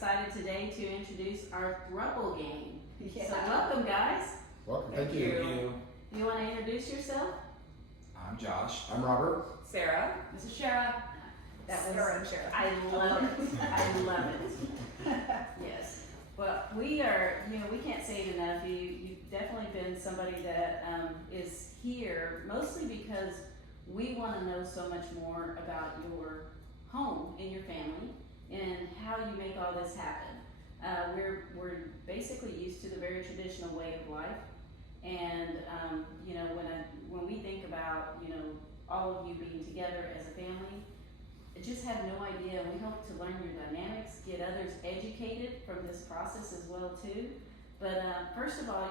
excited today to introduce our throuple game. Yeah. So welcome, guys. Welcome, thank you. You want to introduce yourself? I'm Josh. I'm Robert. Sarah. This is Shara. That was, Sarah and Shara. I love it. I love it. Yes. Well, we are, we can't say it enough. You've definitely been somebody that is here mostly because we want to know so much more about your home and your family and how you make all this happen. We're basically used to the very traditional way of life, and when we think about all of you being together as a family, I just have no idea. We hope to learn your dynamics, get others educated from this process as well too. But first of all,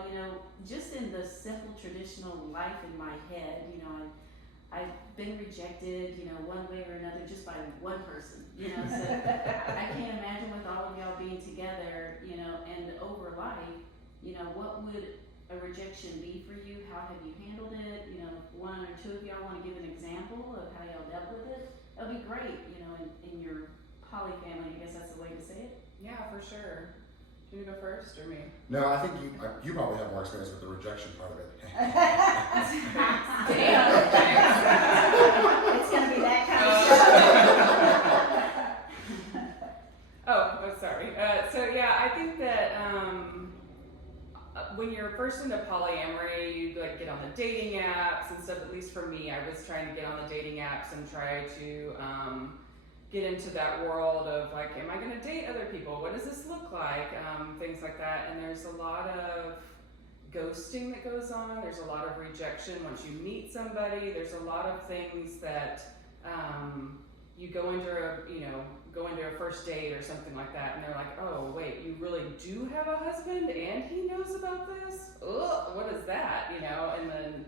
just in the simple traditional life in my head, I've been rejected, one way or another, just by one person, so I can't imagine with all of y'all being together, and over life, what would a rejection be for you? How have you handled it? One or two of y'all want to give an example of how y'all dealt with it? That'd be great, in your poly family, I guess that's the way to say it. Yeah, for sure. Do you want to go first or me? No, I think you probably have more experience with the rejection part of it. Damn. It's gonna be that kind of show. Oh, sorry. So yeah, I think that when you're first into polyamory, you get on the dating apps and stuff. At least for me, I was trying to get on the dating apps and try to get into that world of am I going to date other people? What does this look like? Things like that. And there's a lot of ghosting that goes on. There's a lot of rejection once you meet somebody. There's a lot of things that you go into a first date or something like that, and they're like, oh wait, you really do have a husband and he knows about this? Ugh, what is that? And then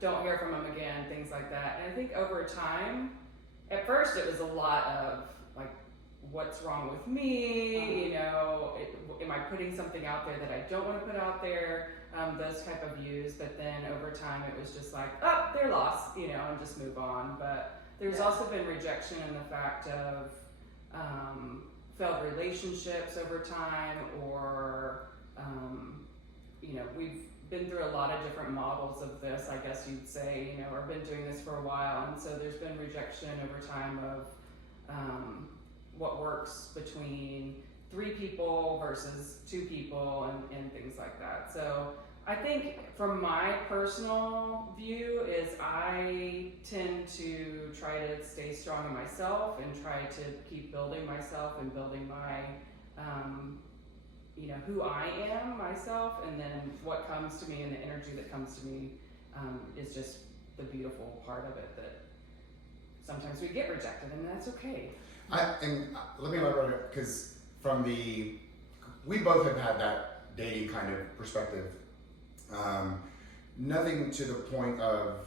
don't hear from him again, things like that. And I think over time, at first it was a lot of what's wrong with me? Am I putting something out there that I don't want to put out there? Those type of views. But then over time it was just oh, they're lost, and just move on. But there's also been rejection in the fact of failed relationships over time, or we've been through a lot of different models of this, I guess you'd say, or been doing this for a while, and so there's been rejection over time of what works between 3 people versus 2 people and things like that. So I think from my personal view is I tend to try to stay strong in myself and try to keep building myself and building my who I am myself, and then what comes to me and the energy that comes to me is just the beautiful part of it, that sometimes we get rejected and that's okay. Let me elaborate, because we both have had that dating kind of perspective. Nothing to the point of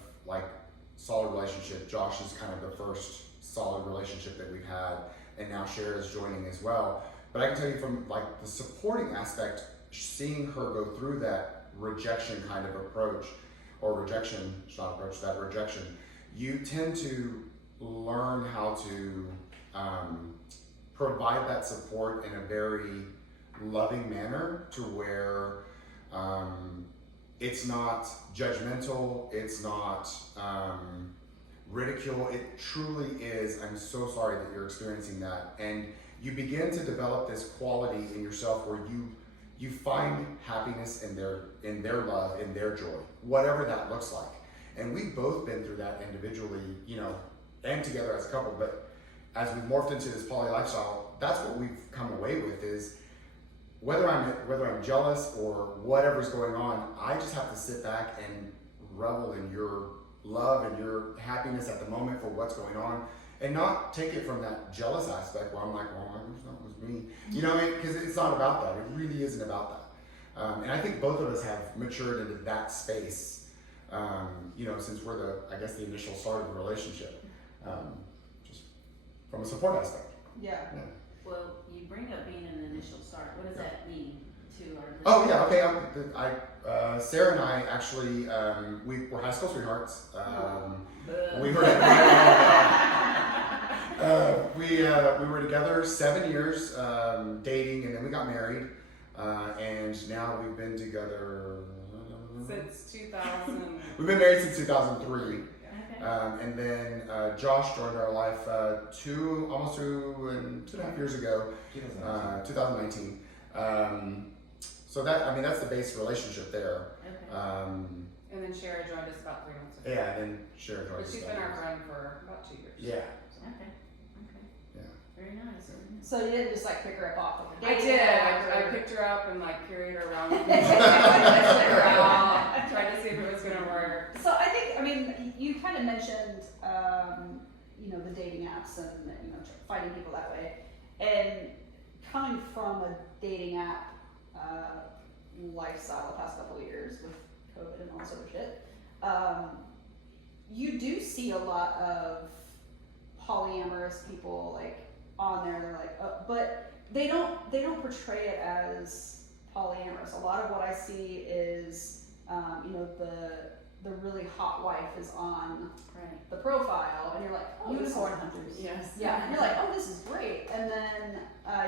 solid relationship. Josh is kind of the first solid relationship that we've had, and now Shara's joining as well. But I can tell you from the supporting aspect, seeing her go through that rejection kind of approach, or rejection, not approach, that rejection, you tend to learn how to provide that support in a very loving manner, to where it's not judgmental, it's not ridicule. It truly is, I'm so sorry that you're experiencing that. And you begin to develop this quality in yourself where you find happiness in their love, in their joy, whatever that looks like. And we've both been through that individually, and together as a couple. But as we've morphed into this poly lifestyle, that's what we've come away with, is whether I'm jealous or whatever's going on, I just have to sit back and revel in your love and your happiness at the moment for what's going on, and not take it from that jealous aspect where I'm like, well, that was me, because it's not about that. It really isn't about that. And I think both of us have matured into that space, since we're the initial start of the relationship, just from a support aspect. Yeah. Well, you bring up being an initial start. What does that mean to our listeners? Oh yeah, okay. Sarah and I actually we were high school sweethearts. We were We were together 7 years, dating, and then we got married, and now we've been together Since 2000. We've been married since 2003, Okay. and then Josh joined our life almost 2.5 years ago, 2019. So that's the base relationship there. Okay. And then Shara joined us about 3 months ago. Yeah, and then Sharon joined But us. she's been our friend for about 2 years. Yeah. Okay. Okay. Yeah. Very nice. Very nice. So you didn't just like pick her up off of a I date? did. I or- picked her up and like carried her around with me. Tried to see if it was gonna work. So I think, you kind of mentioned, the dating apps and, finding people that way. And coming from a dating app lifestyle the past couple of years with COVID and all this other shit, you do see a lot of polyamorous people like on there. They're like, but they don't portray it as polyamorous. A lot of what I see is, the really hot wife is on Right. the profile, and you're like, oh, Unicorn this is- hunters. Yes. yeah, and you're like, oh, this is great, and then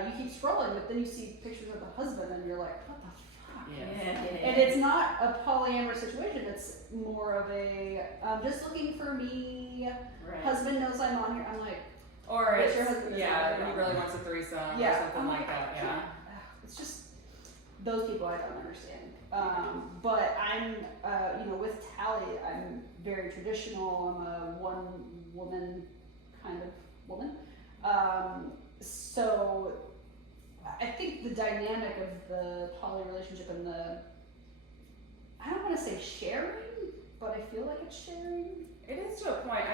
you keep scrolling, but then you see pictures of the husband, and you're like, what the fuck? Yeah. And it's not a polyamorous situation. It's more of a just looking for me. Right. Husband knows I'm on here. I'm like, Or But it's, your husband is yeah, not he really wants a threesome yeah, or something I'm like that. Yeah. It's just those people I don't understand. But I'm, with Talie, I'm very traditional. I'm a one woman kind of woman. So I think the dynamic of the poly relationship and I don't want to say sharing, but I feel like it's sharing. It is to a point.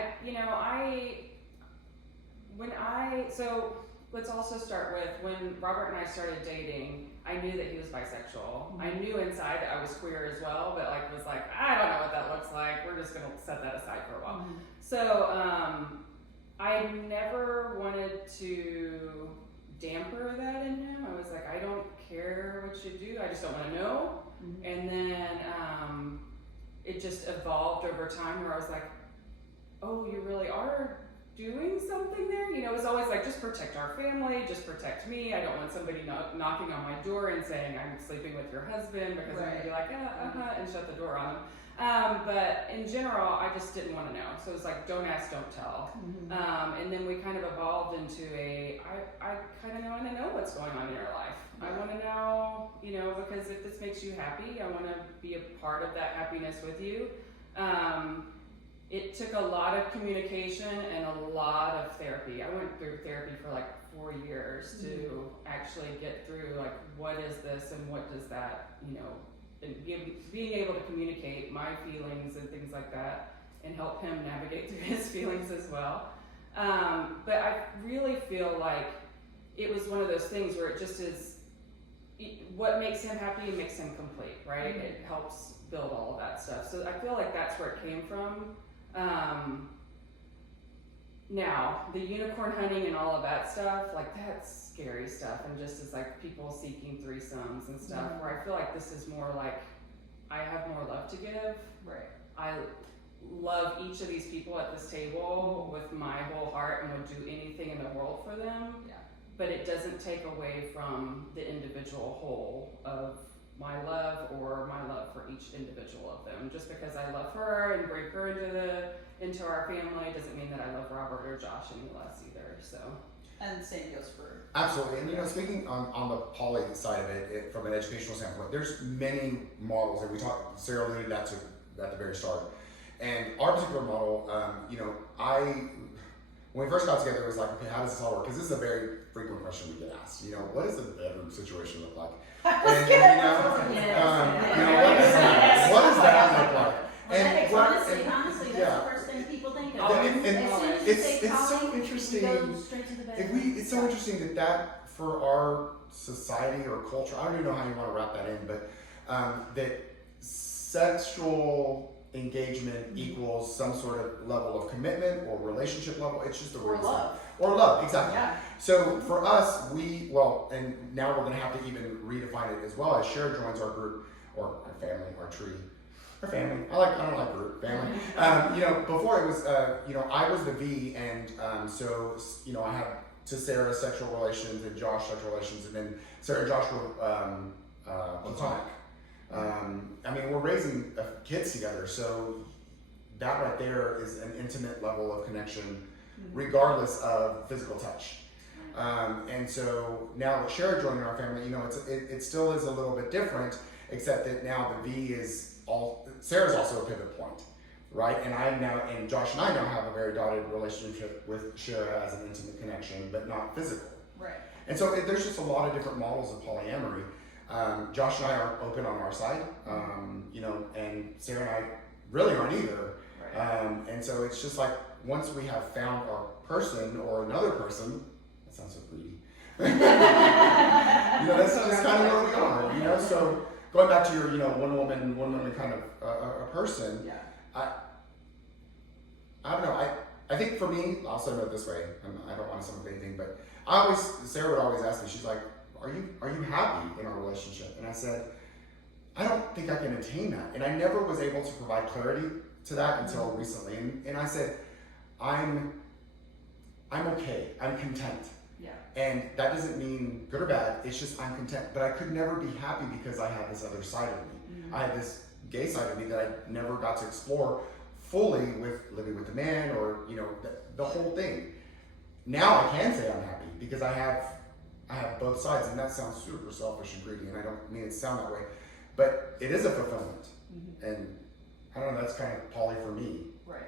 So let's also start with when Robert and I started dating, I knew that he was bisexual. I knew inside that I was queer as well, but was like, I don't know what that looks like. We're just gonna set that aside for a while. So I never wanted to damper that in him. I was like, I don't care what you do. I just don't want to know. And then it just evolved over time where I was like, oh, you really are doing something there? It was always like, just protect our family, just protect me. I don't want somebody knocking on my door and saying, I'm sleeping with your husband, because I'm going to be like, and shut the door on them. But in general, I just didn't want to know. So it was like, don't ask, don't tell. And then we kind of evolved into I kind of want to know what's going on in your life. I want to know, because if this makes you happy, I want to be a part of that happiness with you. It took a lot of communication and a lot of therapy. I went through therapy for 4 years to actually get through what is this and what does that, and being able to communicate my feelings and things like that and help him navigate through his feelings as well. But I really feel like it was one of those things where it just is, what makes him happy and makes him complete, right? It helps build all of that stuff. So I feel like that's where it came from. Now, the unicorn hunting and all of that stuff, that's scary stuff, and just as people seeking threesomes and stuff, where I feel like this is more I have more love to give. Right. I love each of these people at this table with my whole heart and would do anything in the world for them. Yeah. But it doesn't take away from the individual whole of my love or my love for each individual of them. Just because I love her and bring her into our family doesn't mean that I love Robert or Josh any less either. So. And the same goes for Absolutely, and speaking on the poly side of it, from an educational standpoint, there's many models, and Sarah alluded that to at the very start. And our particular model, when we first got together, it was like, okay, how does this all work? Because this is a very frequent question we get asked. What does the bedroom situation look like? And what does that look like? And Honestly, that's the first thing people think of. And As soon as you say it's so poly, interesting. you go straight to the bedroom. It's so interesting that for our society or culture, I don't even know how you want to wrap that in, but that sexual engagement equals some sort of level of commitment or relationship level. It's just a or reason. love. Or love, exactly. Yeah. So for us, and now we're going to have to even redefine it as well as Cher joins our group or our family, our tree. or family. I don't like group, family. Before it was, I was the V, and so I had to Sarah sexual relations and Josh sexual relations, and then Sarah and Josh were platonic. We're raising kids together, so that right there is an intimate level of connection, regardless of physical touch. And so now with Shara joining our family, it still is a little bit different, except that now the V is Sarah's also a pivot point, right? And Josh and I now have a very dotted relationship with Shara as an intimate connection, but not physical. Right. And so there's just a lot of different models of polyamory. Josh and I aren't open on our side, and Sarah and I really aren't either. Right. And so it's just like once we have found our person or another person, that sounds so greedy. That's just kind of where we are. So going back to your, one woman kind of a person. Yeah. I don't know. I think for me, I'll say it this way. I don't want to sum up anything, but Sarah would always ask me. She's like, "Are you happy in our relationship?" And I said, "I don't think I can attain that." And I never was able to provide clarity to that until recently. And I said, I'm okay. I'm content. Yeah. And that doesn't mean good or bad. It's just I'm content. But I could never be happy because I had this other side of me. I had this gay side of me that I never got to explore fully with living with a man or the whole thing. Now I can say I'm happy because I have both sides, and that sounds super selfish and greedy, and I don't mean it to sound that way, but it is a fulfillment. And I don't know, that's kind of poly for me. Right.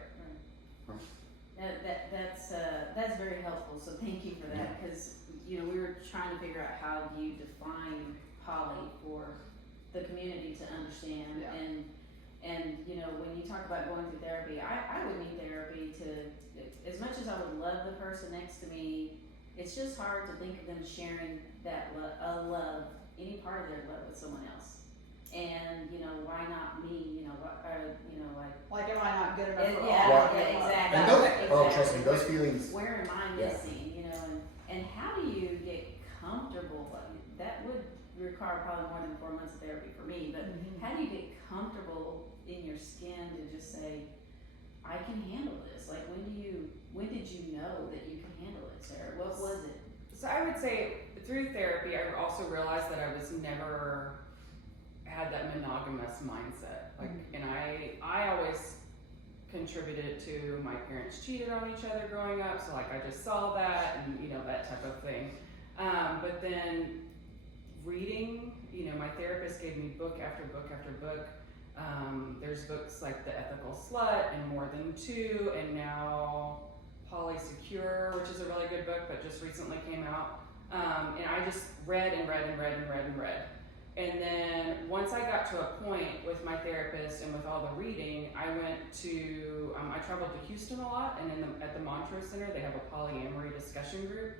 That's very helpful. So thank you for that, because we were trying to figure out how do you define poly for the community to understand. Yeah. And when you talk about going through therapy, I would need therapy to, as much as I would love the person next to me, it's just hard to think of them sharing that love, any part of their love with someone else. And why not me? Like, am I not good enough for all? Exactly. And those, exactly. Trust me, those feelings. Where am I missing? And how do you get comfortable? That would require probably more than 4 months of therapy for me. But how do you get comfortable in your skin to just say, I can handle this? Like, when did you know that you can handle it, Sarah? What was it? So I would say through therapy, I also realized that I was never had that monogamous mindset. Like, and I always contributed to my parents cheated on each other growing up, so like I just saw that and that type of thing. But then reading, my therapist gave me book after book after book. There's books like The Ethical Slut and More Than Two, and now Polysecure, which is a really good book but just recently came out. And I just read and read and read and read and read. And then once I got to a point with my therapist and with all the reading, I went to, I traveled to Houston a lot, and at the Montrose Center, they have a polyamory discussion group.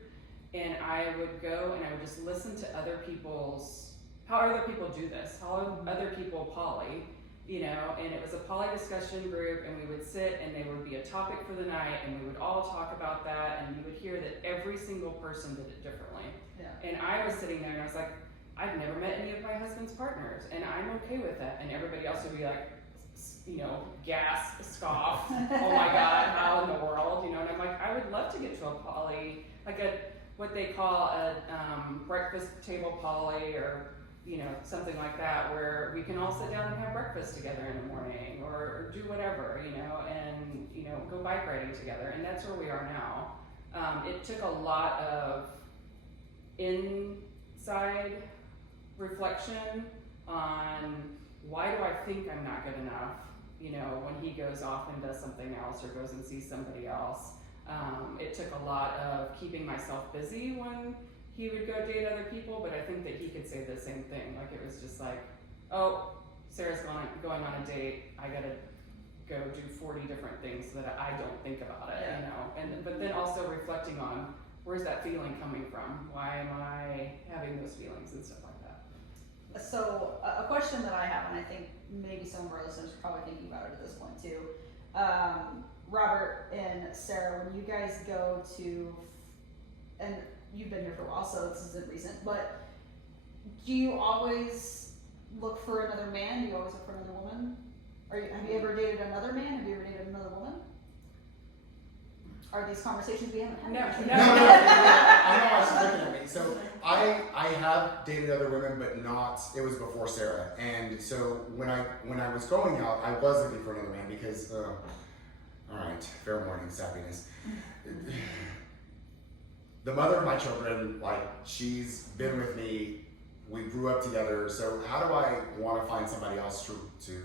And I would go and I would just listen to how other people do this, how other people poly, and it was a poly discussion group, and we would sit and there would be a topic for the night, and we would all talk about that, and you would hear that every single person did it differently. Yeah. And I was sitting there and I was like, I've never met any of my husband's partners, and I'm okay with that. And everybody else would be like, gasp, scoff, oh my God, how in the world, And I'm like, I would love to get to a poly, like what they call a breakfast table poly, or something like that, where we can all sit down and have breakfast together in the morning, or do whatever, and go bike riding together. And that's where we are now. It took a lot of inside reflection on why do I think I'm not good enough, when he goes off and does something else or goes and sees somebody else. It took a lot of keeping myself busy when he would go date other people, but I think that he could say the same thing. Like, it was just like, oh, Sarah's going on a date, I gotta go do 40 different things so that I don't think about it, but then also reflecting on, where's that feeling coming from? Why am I having those feelings and stuff like that? So a question that I have, and I think maybe some of our listeners are probably thinking about it at this point too. Robert and Sarah, when you guys go to, and you've been here for a while, so this isn't recent, but do you always look for another man? Do you always look for another woman? Have you ever dated another man? Have you ever dated another woman? Are these conversations we haven't had? No. I know why she's looking at me. So I have dated other women, but not. It was before Sarah, and so when I was going out, I was looking for another man because. All right, fair warning, sappiness. The mother of my children, like she's been with me. We grew up together. So how do I want to find somebody else to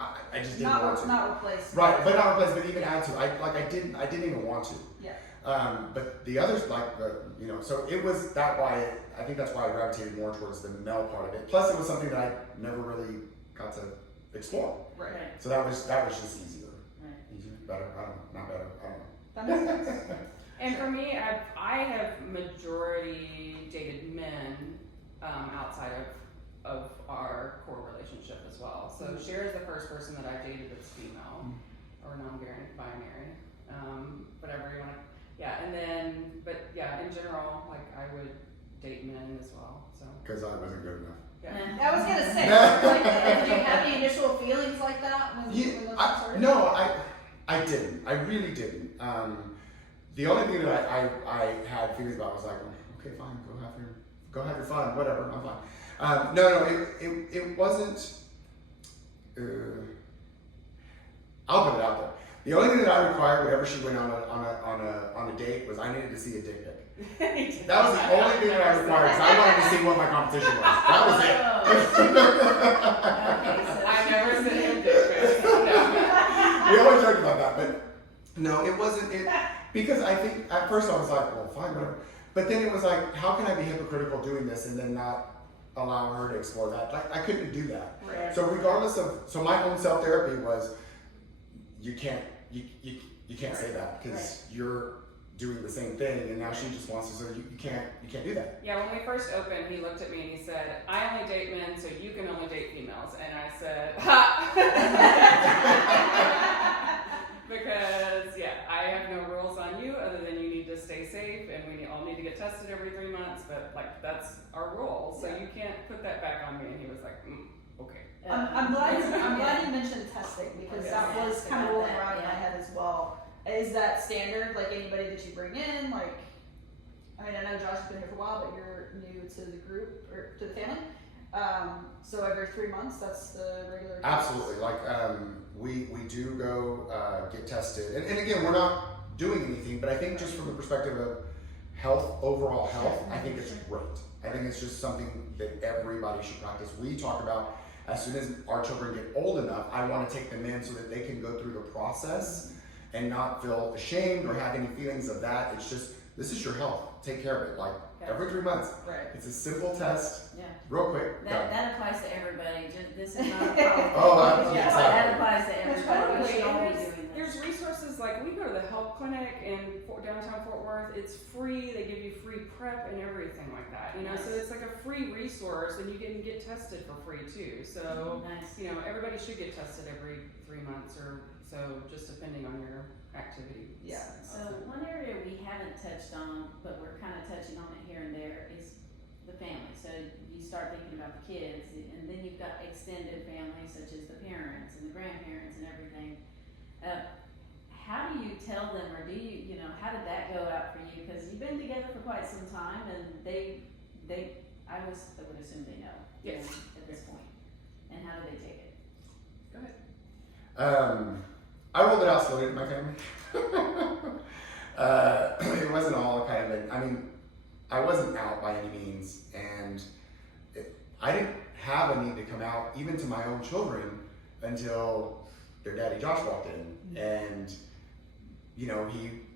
I just didn't want to. Not replace. Right, but not replace, but even add to. I didn't even want to. Yeah. But the others, so it was that why, I think that's why I gravitated more towards the male part of it. Plus it was something that I never really got to explore. Right. So that was just easier. Right. Easier, better, I don't know, not better, I don't know. That makes sense. And for me, I have majority dated men outside of our core relationship as well. So Cher is the first person that I dated that's female or non-binary, whatever you want to. Yeah, and then, but yeah, in general, like I would date men as well. So Because I wasn't good enough. yeah. I was gonna say, like, did you have any initial feelings like that when those started? No, I didn't. I really didn't. The only thing that I had feelings about was like, okay, fine, go have your fun, whatever, I'm fine. No, it wasn't. I'll put it out there. The only thing that I required whenever she went on a date was I needed to see a dick pic. That was the only thing that I required because I wanted to see what my competition was. That was it. Okay, so I never sent him dick pics. No. We always joke about that, but no, it wasn't it because I think at first I was like, well, fine, whatever. But then it was like, how can I be hypocritical doing this and then not allow her to explore that? Like I couldn't do that. Right. So regardless of, so my own self therapy was, you can't say that because you're doing the same thing, and now she just wants to. So you can't do that. Yeah, when we first opened, he looked at me and he said, "I only date men, so you can only date females." And I said, "Ha!" Because I have no rules on you other than you need to stay safe, and we all need to get tested every 3 months. But like that's our rule, so you can't put that back on me. And he was like, "Okay." I'm glad you mentioned testing because that was kind of rolling around in my head as well. Is that standard? Like anybody that you bring in, like, I mean, I know Josh has been here for a while, but you're new to the group or to the family. So every 3 months, that's the regular. Absolutely. Like we do go get tested, and again, we're not doing anything, but I think just from the perspective of health, overall health, I think it's great. I think it's just something that everybody should practice. We talk about. As soon as our children get old enough, I want to take them in so that they can go through the process and not feel ashamed or have any feelings of that. It's just, this is your health. Take care of it. Like every 3 months. Right. It's a simple test. Yeah. Real quick. That applies to everybody. This is not a problem. Oh, absolutely. Yeah, that applies to everybody. Totally. We should all be And doing this. there's resources like we go to the health clinic in downtown Fort Worth. It's free. They give you free prep and everything like that. So it's like a free resource, and you can get tested for free too. So Nice. everybody should get tested every 3 months or so, just depending on your activity. Yeah. So one area we haven't touched on, but we're kind of touching on it here and there, is the family. So you start thinking about the kids, and then you've got extended families such as the parents and the grandparents and everything. How do you tell them, or do you, how did that go out for you? Because you've been together for quite some time, and I would assume they know. Yes. At this point. And how do they take it? Go ahead. I rolled it out slowly to my family. It wasn't all kind of I wasn't out by any means, and I didn't have a need to come out even to my own children until their daddy Josh walked in, and he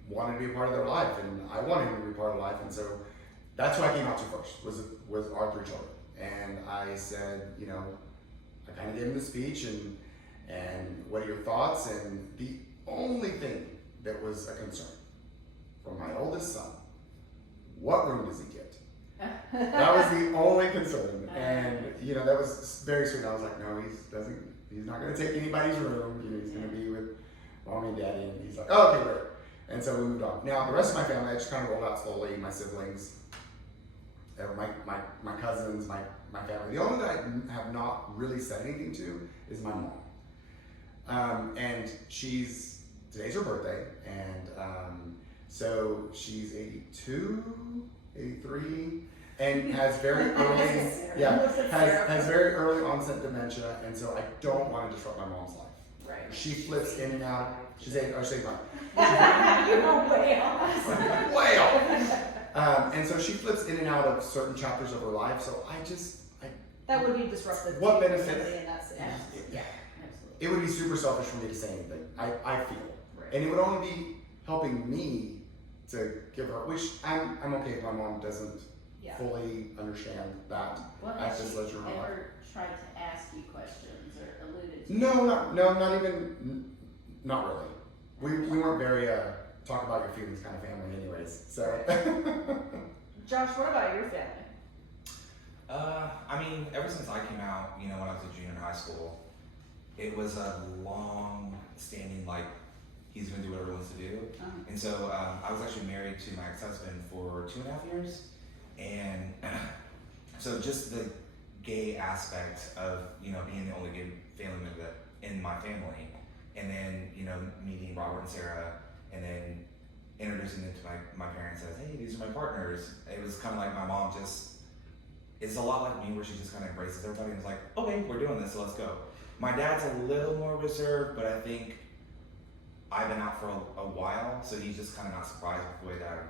wanted to be a part of their life, and I wanted him to be a part of life, and so that's who I came out to first was our 3 children, and I said, I kind of gave him the speech and what are your thoughts, and the only thing that was a concern from my oldest son, what room does he get? That was the only concern, and that was very sweet. I was like, no, he's not going to take anybody's room. He's going to be with mommy and daddy, and he's like, oh, okay, great. And so we moved on. Now the rest of my family, I just kind of rolled out slowly. My siblings, my cousins, my family. The only that I have not really said anything to is my mom. And today's her birthday, and so she's 82, 83, and has very early, has very early onset dementia, and so I don't want to disrupt my mom's life. Right. She flips in and out. She's 85. You're way off. Way off. And so she flips in and out of certain chapters of her life. So That would be disruptive. What to benefit- somebody in that situation. Yeah, absolutely. it would be super selfish for me to say anything. I feel, Right. and it would only be helping me to give her, which I'm okay if my mom doesn't Yeah. fully understand that. Well, I has just she let you know. ever tried to ask you questions or alluded to? No, not even, not really. We weren't very talk about your feelings kind of family, anyways. So. Josh, what about your family? I mean, ever since I came out, when I was a junior in high school, it was a long standing, like, he's gonna do whatever he wants to do. And so I was actually married to my ex-husband for 2.5 years. And so just the gay aspect of, being the only gay family member in my family. And then, meeting Robert and Sarah, and then introducing them to my parents as, hey, these are my partners. It was kind of like my mom it's a lot like me, where she just kind of embraces everybody and is like, okay, we're doing this, so let's go. My dad's a little more reserved, but I think I've been out for a while, so he's just kind of not surprised with the way that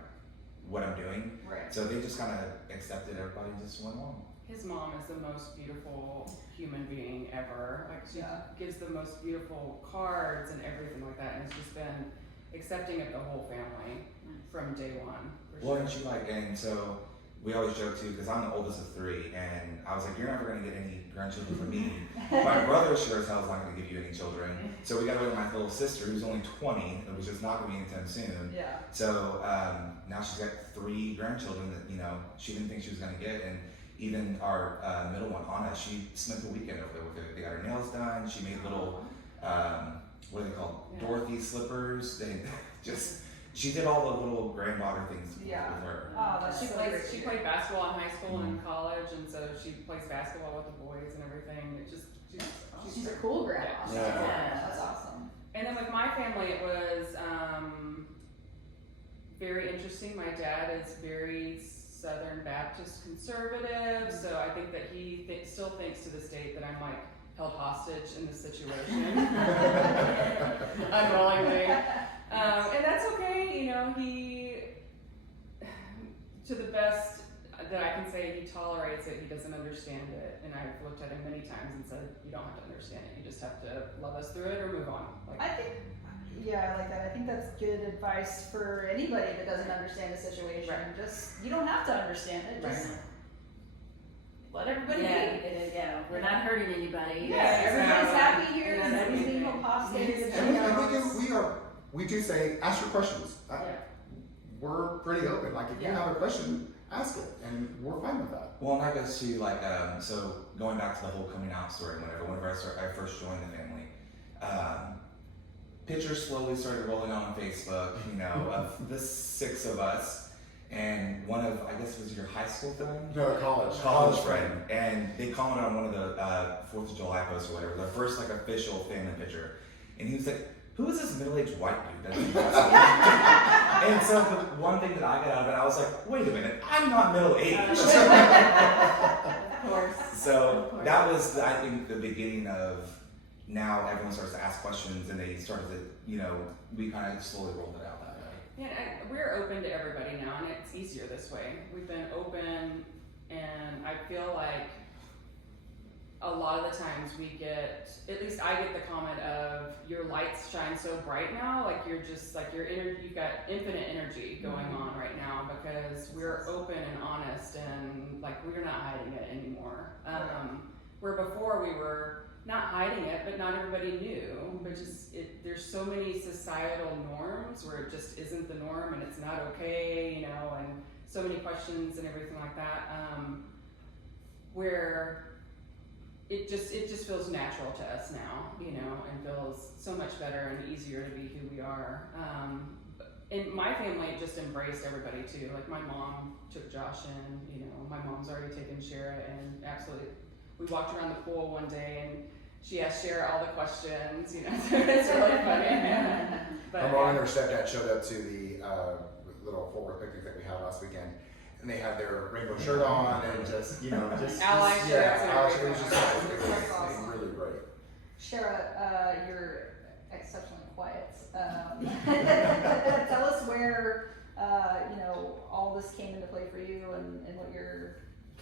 what I'm doing. Right. So they just kind of accepted everybody and just went along. His mom is the most beautiful human being ever. Like, she gives the most beautiful cards and everything like that, and it's just been accepting of the whole family from day one. Well, and so we always joke too, because I'm the oldest of 3, and I was like, you're never going to get any grandchildren from me. My brother sure as hell is not going to give you any children. So we got away with my little sister, who's only 20, and was just not going to be anytime soon. Yeah. So now she's got 3 grandchildren that she didn't think she was going to get, and even our middle one, Anna, she spent the weekend over there with her. They got her nails done. She made little what are they called? Yeah. Dorothy slippers. She did all the little granddaughter things with her. Oh, that's She so plays. great. She played basketball in high school and in college, and so she plays basketball with the boys and everything. It just She's a cool grandma. Yeah. That's awesome. And then with my family, it was very interesting. My dad is very Southern Baptist conservative, so I think that he still thinks to this date that I'm like held hostage in this situation. Unwillingly. And that's okay, he, to the best that I can say, he tolerates it, he doesn't understand it, and I've looked at him many times and said, you don't have to understand it, you just have to love us through it or move on. I think, I like that. I think that's good advice for anybody that doesn't understand the situation. Right. You don't have to understand it, just let everybody be. We're not hurting anybody. Yeah, everybody's exactly. happy here, Yeah, nobody's being everything. hostage. And we do say, ask your questions. Yeah. We're pretty open. Like, if you have a question, ask it, and we're fine with that. Well, and that goes to so going back to the whole coming out story, whenever I first joined the family, pictures slowly started rolling on Facebook, of the 6 of us, and one of, I guess it was your high school friend? No, College friend, and they commented on one of the 4th of July posts or whatever, the first official family picture, and he was like, who is this middle-aged white dude? And so the one thing that I got out of it, I was like, wait a minute, I'm not middle-aged. Of course. So that was, I think, the beginning of now everyone starts to ask questions, and they started to, we kind of slowly rolled it out that way. Yeah, and we're open to everybody now, and it's easier this way. We've been open, and I feel like a lot of the times we get, at least I get the comment of, your lights shine so bright now, like you're just, like you've got infinite energy going on right now, because we're open and honest, and like we're not hiding it anymore. Where before we were not hiding it, but not everybody knew, but there's so many societal norms where it just isn't the norm, and it's not okay, and so many questions and everything like that, where it just feels natural to us now, and feels so much better and easier to be who we are. And my family just embraced everybody too. Like, my mom took Josh in, my mom's already taken Shara, and absolutely, we walked around the pool one day, and she asks Shara all the questions, you know, so it's really funny. But My mom and her stepdad showed up to the little Fort Worth picnic that we had last weekend, and they had their rainbow shirt on and just, Ally shirts yeah, and ally everything. shirt. It was just it was That's awesome. really great. Shara, you're exceptionally quiet. Tell us where all this came into play for you and what your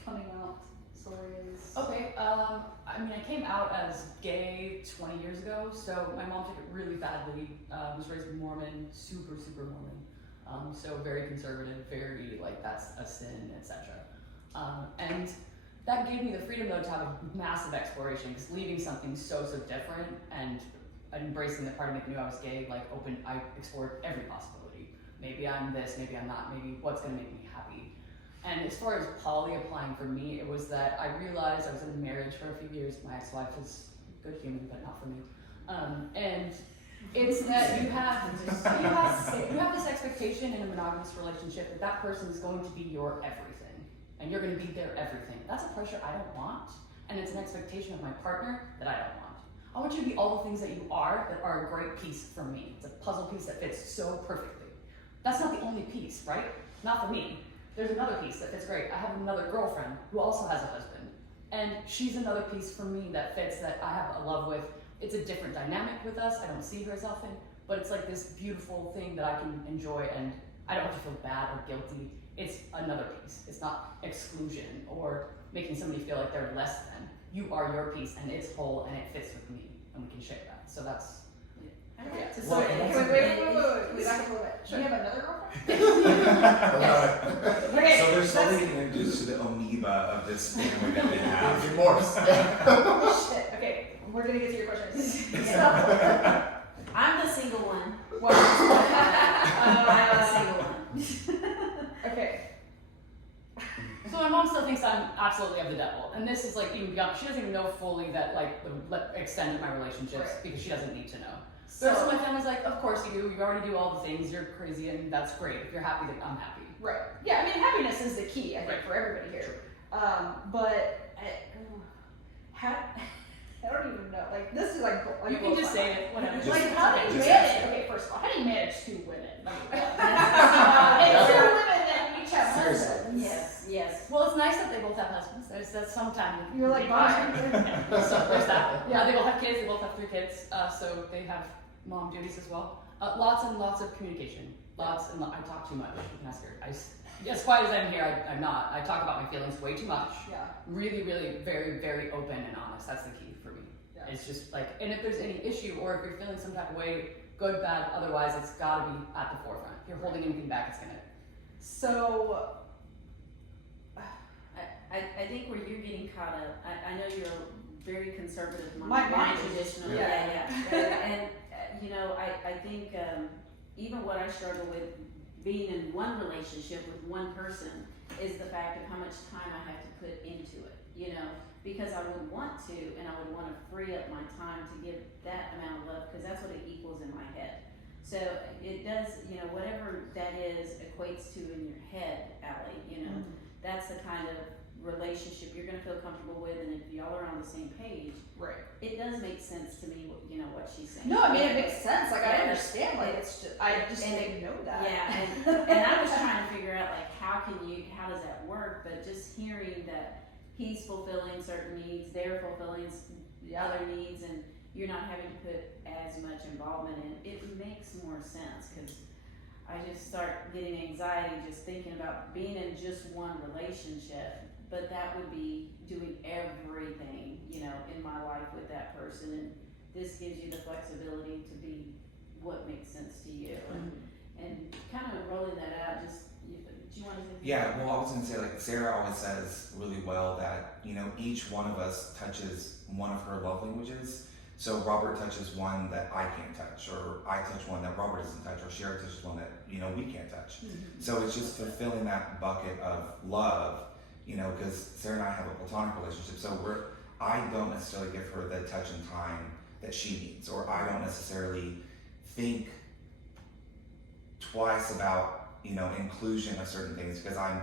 coming out story is. Okay, I mean, I came out as gay 20 years ago, so my mom took it really badly. Was raised Mormon, super Mormon. So very conservative, very like that's a sin, etc. And that gave me the freedom though to have a massive exploration, because leaving something so different and embracing the part of me that knew I was gay, I explored every possibility. Maybe I'm this, maybe I'm not, maybe what's gonna make me happy. And as far as poly applying for me, it was that I realized I was in a marriage for a few years. My ex-wife is a good human, but not for me. And it's that you have this expectation in a monogamous relationship that person is going to be your everything, and you're going to be their everything. That's a pressure I don't want, and it's an expectation of my partner that I don't want. I want you to be all the things that you are that are a great piece for me. It's a puzzle piece that fits so perfectly. That's not the only piece, right? Not for me. There's another piece that fits great. I have another girlfriend who also has a husband, and she's another piece for me that fits, that I have a love with. It's a different dynamic with us. I don't see her as often, but it's like this beautiful thing that I can enjoy, and I don't have to feel bad or guilty. It's another piece. It's not exclusion or making somebody feel like they're less than. You are your piece, and it's whole, and it fits with me, and we can share that. So that's. I have to Well, say, Wait, back a little bit. Do you have another girlfriend? So they're slowly getting introduced to the amoeba of this family that we have. Remorse. Shit. Okay, we're gonna get to your questions. I'm the single one. Well, I'm the single one. okay. So my mom still thinks I'm absolutely of the devil, and this is like even beyond. She doesn't even know fully that the extent of my relationships, Right. because she doesn't need to know. So, The rest of my family's like, of course you do. You already do all the things. You're crazy, and that's great. If you're happy, then I'm happy. right. Yeah, I mean, happiness is the key, I think, Right. for everybody here. But I don't even know. Like, this is like. You can just say it. Whatever. Like, how do you Just manage? ask it. Okay, first of all, how do you manage two women? Yes. It's two women that each have Seriously. husbands. Yes. Well, it's nice that they both have husbands. That's sometimes. You're like, bye. So there's that. Yeah. They both have kids. They both have 3 kids. So they have mom duties as well. Lots and lots of communication. Lots and I talk too much. You can ask her. As quiet as I'm here, I'm not. I talk about my feelings way too much. Yeah. Really, very, very open and honest. That's the key for me. Yeah. It's just like, and if there's any issue or if you're feeling some type of way, good, bad, otherwise, it's got to be at the forefront. If you're holding anything back, it's gonna. So, I think where you're getting caught up, I know you're very conservative, My mom is. traditional, Yeah. and I think even what I struggle with being in one relationship with one person is the fact of how much time I have to put into it, because I would want to, and I would want to free up my time to give that amount of love, because that's what it equals in my head. So it does, whatever that is equates to in your head, Allie, that's the kind of relationship you're going to feel comfortable with, and if y'all are on the same page, right. it does make sense to me, what she's saying. No, I mean, it makes sense. Like, I Yeah. understand. Like, it's just, I just And- didn't know that. Yeah, and I was trying to figure out, like, how does that work, but just hearing that he's fulfilling certain needs, they're fulfilling the other needs, and you're not having to put as much involvement in, it makes more sense, because I just start getting anxiety just thinking about being in just one relationship, but that would be doing everything, in my life with that person, and this gives you the flexibility to be what makes sense to you, and kind of rolling that out, do you want to say? Yeah, well, I was going to say, like, Sarah always says really well that, each one of us touches one of her love languages. So Robert touches one that I can't touch, or I touch one that Robert doesn't touch, or Shara touches one that, we can't touch. Mm-hmm. So it's just fulfilling that bucket of love, because Sarah and I have a platonic relationship. So I don't necessarily give her the touch and time that she needs, or I don't necessarily think twice about, inclusion of certain things, because I'm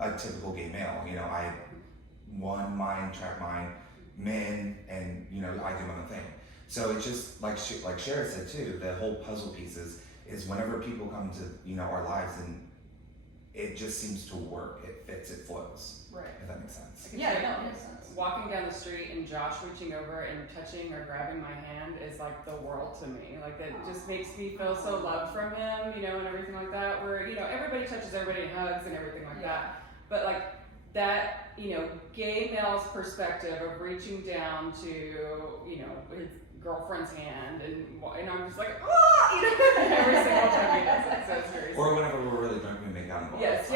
a typical gay male. I one mind, track mind, men, and I do my own thing. So it's just like Shara said too. The whole puzzle pieces is whenever people come to our lives, and it just seems to work. It fits. It flows. Right. If that makes sense. Yeah, no, it makes sense. Walking down the street and Josh reaching over and touching or grabbing my hand is like the world to me. Like it just makes me feel so loved from him, and everything like that. Where everybody touches everybody and hugs and everything like that. But like that, gay male's perspective of reaching down to his girlfriend's hand, and I'm just like, every single time he does it. So it's very Or whenever we're really drunk, we make out in the bar. Yes,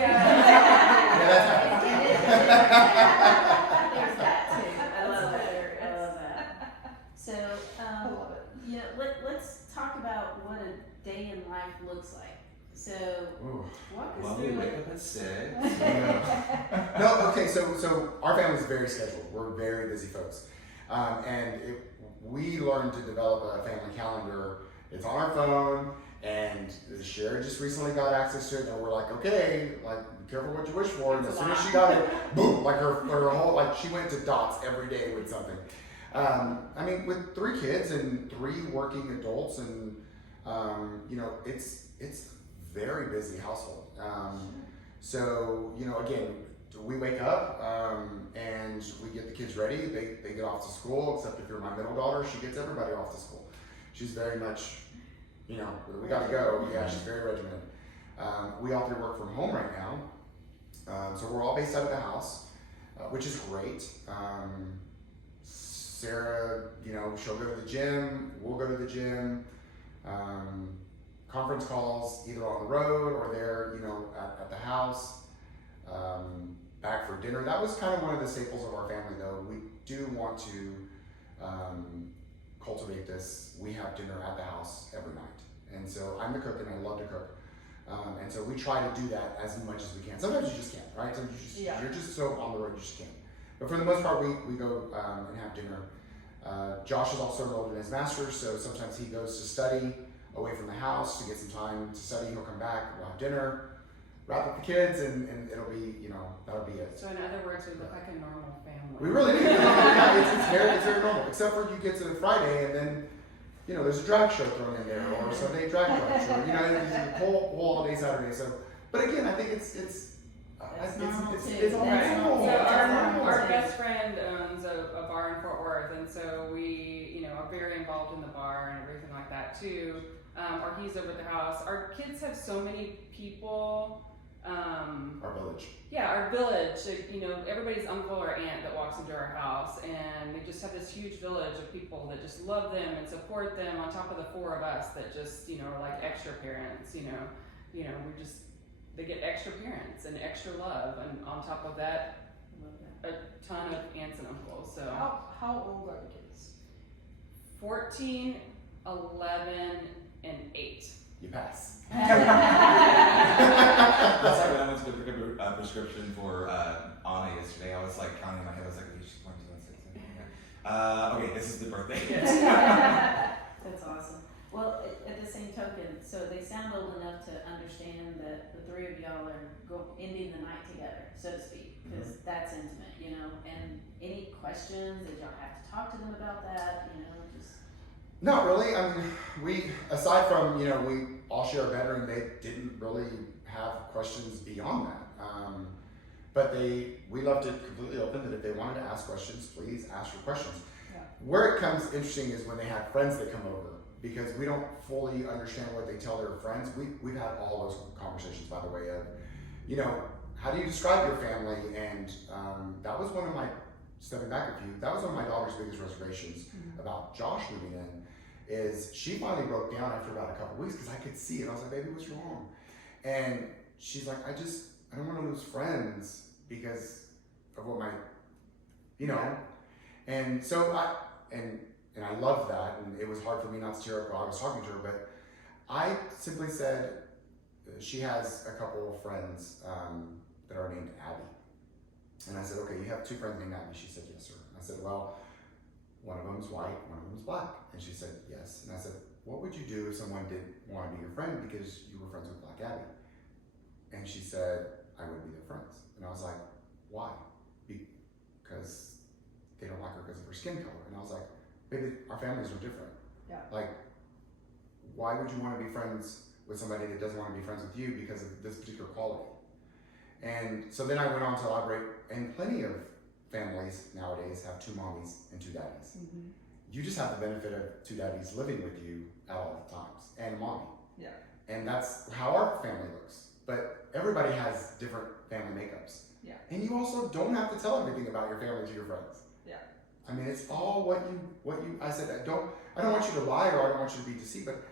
There's that too. I love that. So, I love it. let's talk about what a day in life looks like. So, Ooh. walk us Well, we through wake it. up at 6. No, okay, so our family's very scheduled. We're very busy folks. We learned to develop a family calendar. It's on our phone, and Shara just recently got access to it, and we're like, okay, like, be careful what you wish for. And as soon as she got it, boom, like her whole, like, she went to dots every day with something. With 3 kids and 3 working adults, and it's very busy household. So again, we wake up and we get the kids ready. They get off to school, except if you're my middle daughter, she gets everybody off to school. She's very much, we gotta go. Yeah, she's very regimented. We all 3 work from home right now. So we're all based out of the house, which is great. Sarah, she'll go to the gym, we'll go to the gym. Conference calls either on the road or there, at the house. Back for dinner. That was kind of one of the staples of our family, though. We do want to cultivate this. We have dinner at the house every night. And so I'm the cook, and I love to cook. And so we try to do that as much as we can. Sometimes you just can't, right? Sometimes you're just so on the road, you just can't. But for the most part, we go and have dinner. Josh is also enrolled in his master's, so sometimes he goes to study away from the house to get some time to study. He'll come back, we'll have dinner, wrap up the kids, and it'll be, that'll be it. So in other words, we look like a normal family. We really do. Yeah, it's very normal. Except for you get to the Friday and then, there's a drag show thrown in there, or Sunday drag brunch, or there's a whole holiday Saturday. So, but again, I think it's normal it's too. all That's normal. So It's our best friend owns a bar in Fort Worth, and so we, are very involved in the bar and everything like that too. Or he's over at the house. Our kids have so many people. Our village. Yeah, our village. Everybody's uncle or aunt that walks into our house, and we just have this huge village of people that just love them and support them. On top of the 4 of us that just, are like extra parents. They get extra parents and extra love, and on top of that, a ton of aunts and uncles. So How old are the kids? 14, 11, and 8. You pass. That's like when I went to go pick up a prescription for Anna yesterday. I was like counting in my head. I was like, okay, she's 1, 2, 3, 4. Okay, this is the birthday. That's awesome. Well, at the same token, so they sound old enough to understand that the 3 of y'all are ending the night together, so to speak, because that's intimate, And any questions? Did y'all have to talk to them about that? Just. Not really. We, aside from, we all share a bedroom, they didn't really have questions beyond that. But we left it completely open that if they wanted to ask questions, please ask your questions. Yeah. Where it comes interesting is when they have friends that come over, because we don't fully understand what they tell their friends. We've had all those conversations, by the way, of, how do you describe your family? And that was one of my, stepping back a few, that was one of my daughter's biggest reservations about Josh moving in, is she finally broke down after about a couple weeks because I could see it. I was like, baby, what's wrong? And she's like, I don't want to lose friends because of what my, And so and I loved that, and it was hard for me not to tear up while I was talking to her, but I simply said, she has a couple of friends that are named Abby. And I said, okay, you have 2 friends named Abby? She said, yes, sir. And I said, well, one of them's white, one of them's black. And she said, yes. And I said, what would you do if someone didn't want to be your friend because you were friends with Black Abby? And she said, I wouldn't be their friends. And I was like, why? Because they don't like her because of her skin color. And I was like, baby, our families are different. Yeah. Like, why would you want to be friends with somebody that doesn't want to be friends with you because of this particular quality? And so then I went on to elaborate, and plenty of families nowadays have 2 mommies and 2 daddies. Mm-hmm. You just have the benefit of 2 daddies living with you at all times, and a mommy. Yeah. And that's how our family looks. But everybody has different family makeups. Yeah. And you also don't have to tell everything about your family to your friends. Yeah. I mean, it's all what you. I said, I don't want you to lie, or I don't want you to be deceived, but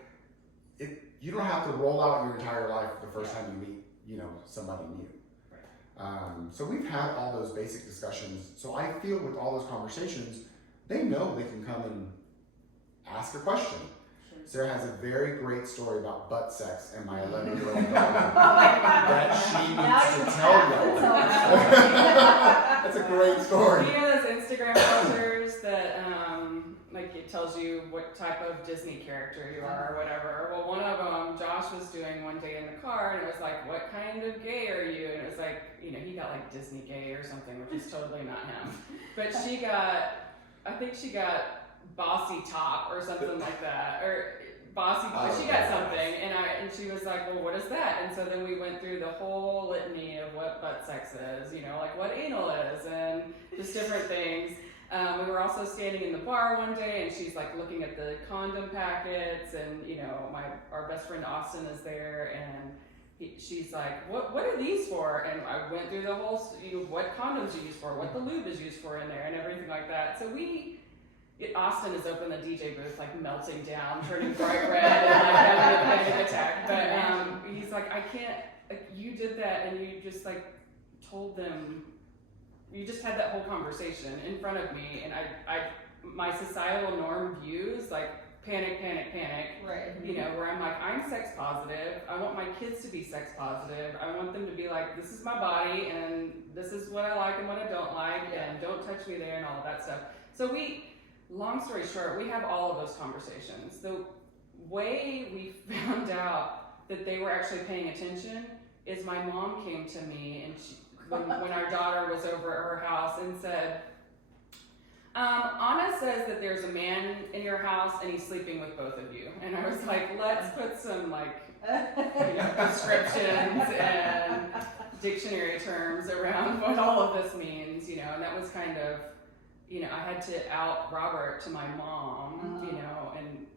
you don't have to roll out your entire life the first time you meet, somebody new. So we've had all those basic discussions. So I feel with all those conversations, they know they can come and ask a question. Sure. Sarah has a very great story about butt sex and my 11-year-old daughter Oh my God. that she Now needs you to tell have to you. tell us. That's a great story. You know those Instagram filters that like it tells you what type of Disney character you are or whatever. Well, one of them Josh was doing one day in the car, and it was like, what kind of gay are you? And it was like, he got like Disney gay or something, which is totally not him. But I think she got bossy top or something like that, or bossy. She got something, and she was like, well, what is that? And so then we went through the whole litany of what butt sex is, like what anal is, and just different things. We were also standing in the bar one day, and she's like looking at the condom packets, and our best friend Austin is there, and she's like, what are these for? And I went through the whole, what condoms you use for, what the lube is used for in there, and everything like that. So Austin is up in the DJ booth, like melting down, turning bright red, and like having a panic attack. But he's like, I can't. You did that, and you just like told them. You just had that whole conversation in front of me, and my societal norm views like panic, Right. where I'm like, I'm sex positive. I want my kids to be sex positive. I want them to be like, this is my body, and this is what I like and what I don't like, and don't touch me there, and all of that stuff. So long story short, we have all of those conversations. The way we found out that they were actually paying attention is my mom came to me, and when our daughter was over at her house, and said, Anna says that there's a man in your house and he's sleeping with both of you. And I was like, let's put some descriptions and dictionary terms around what all of this means, and that was kind of, I had to out Robert to my mom, and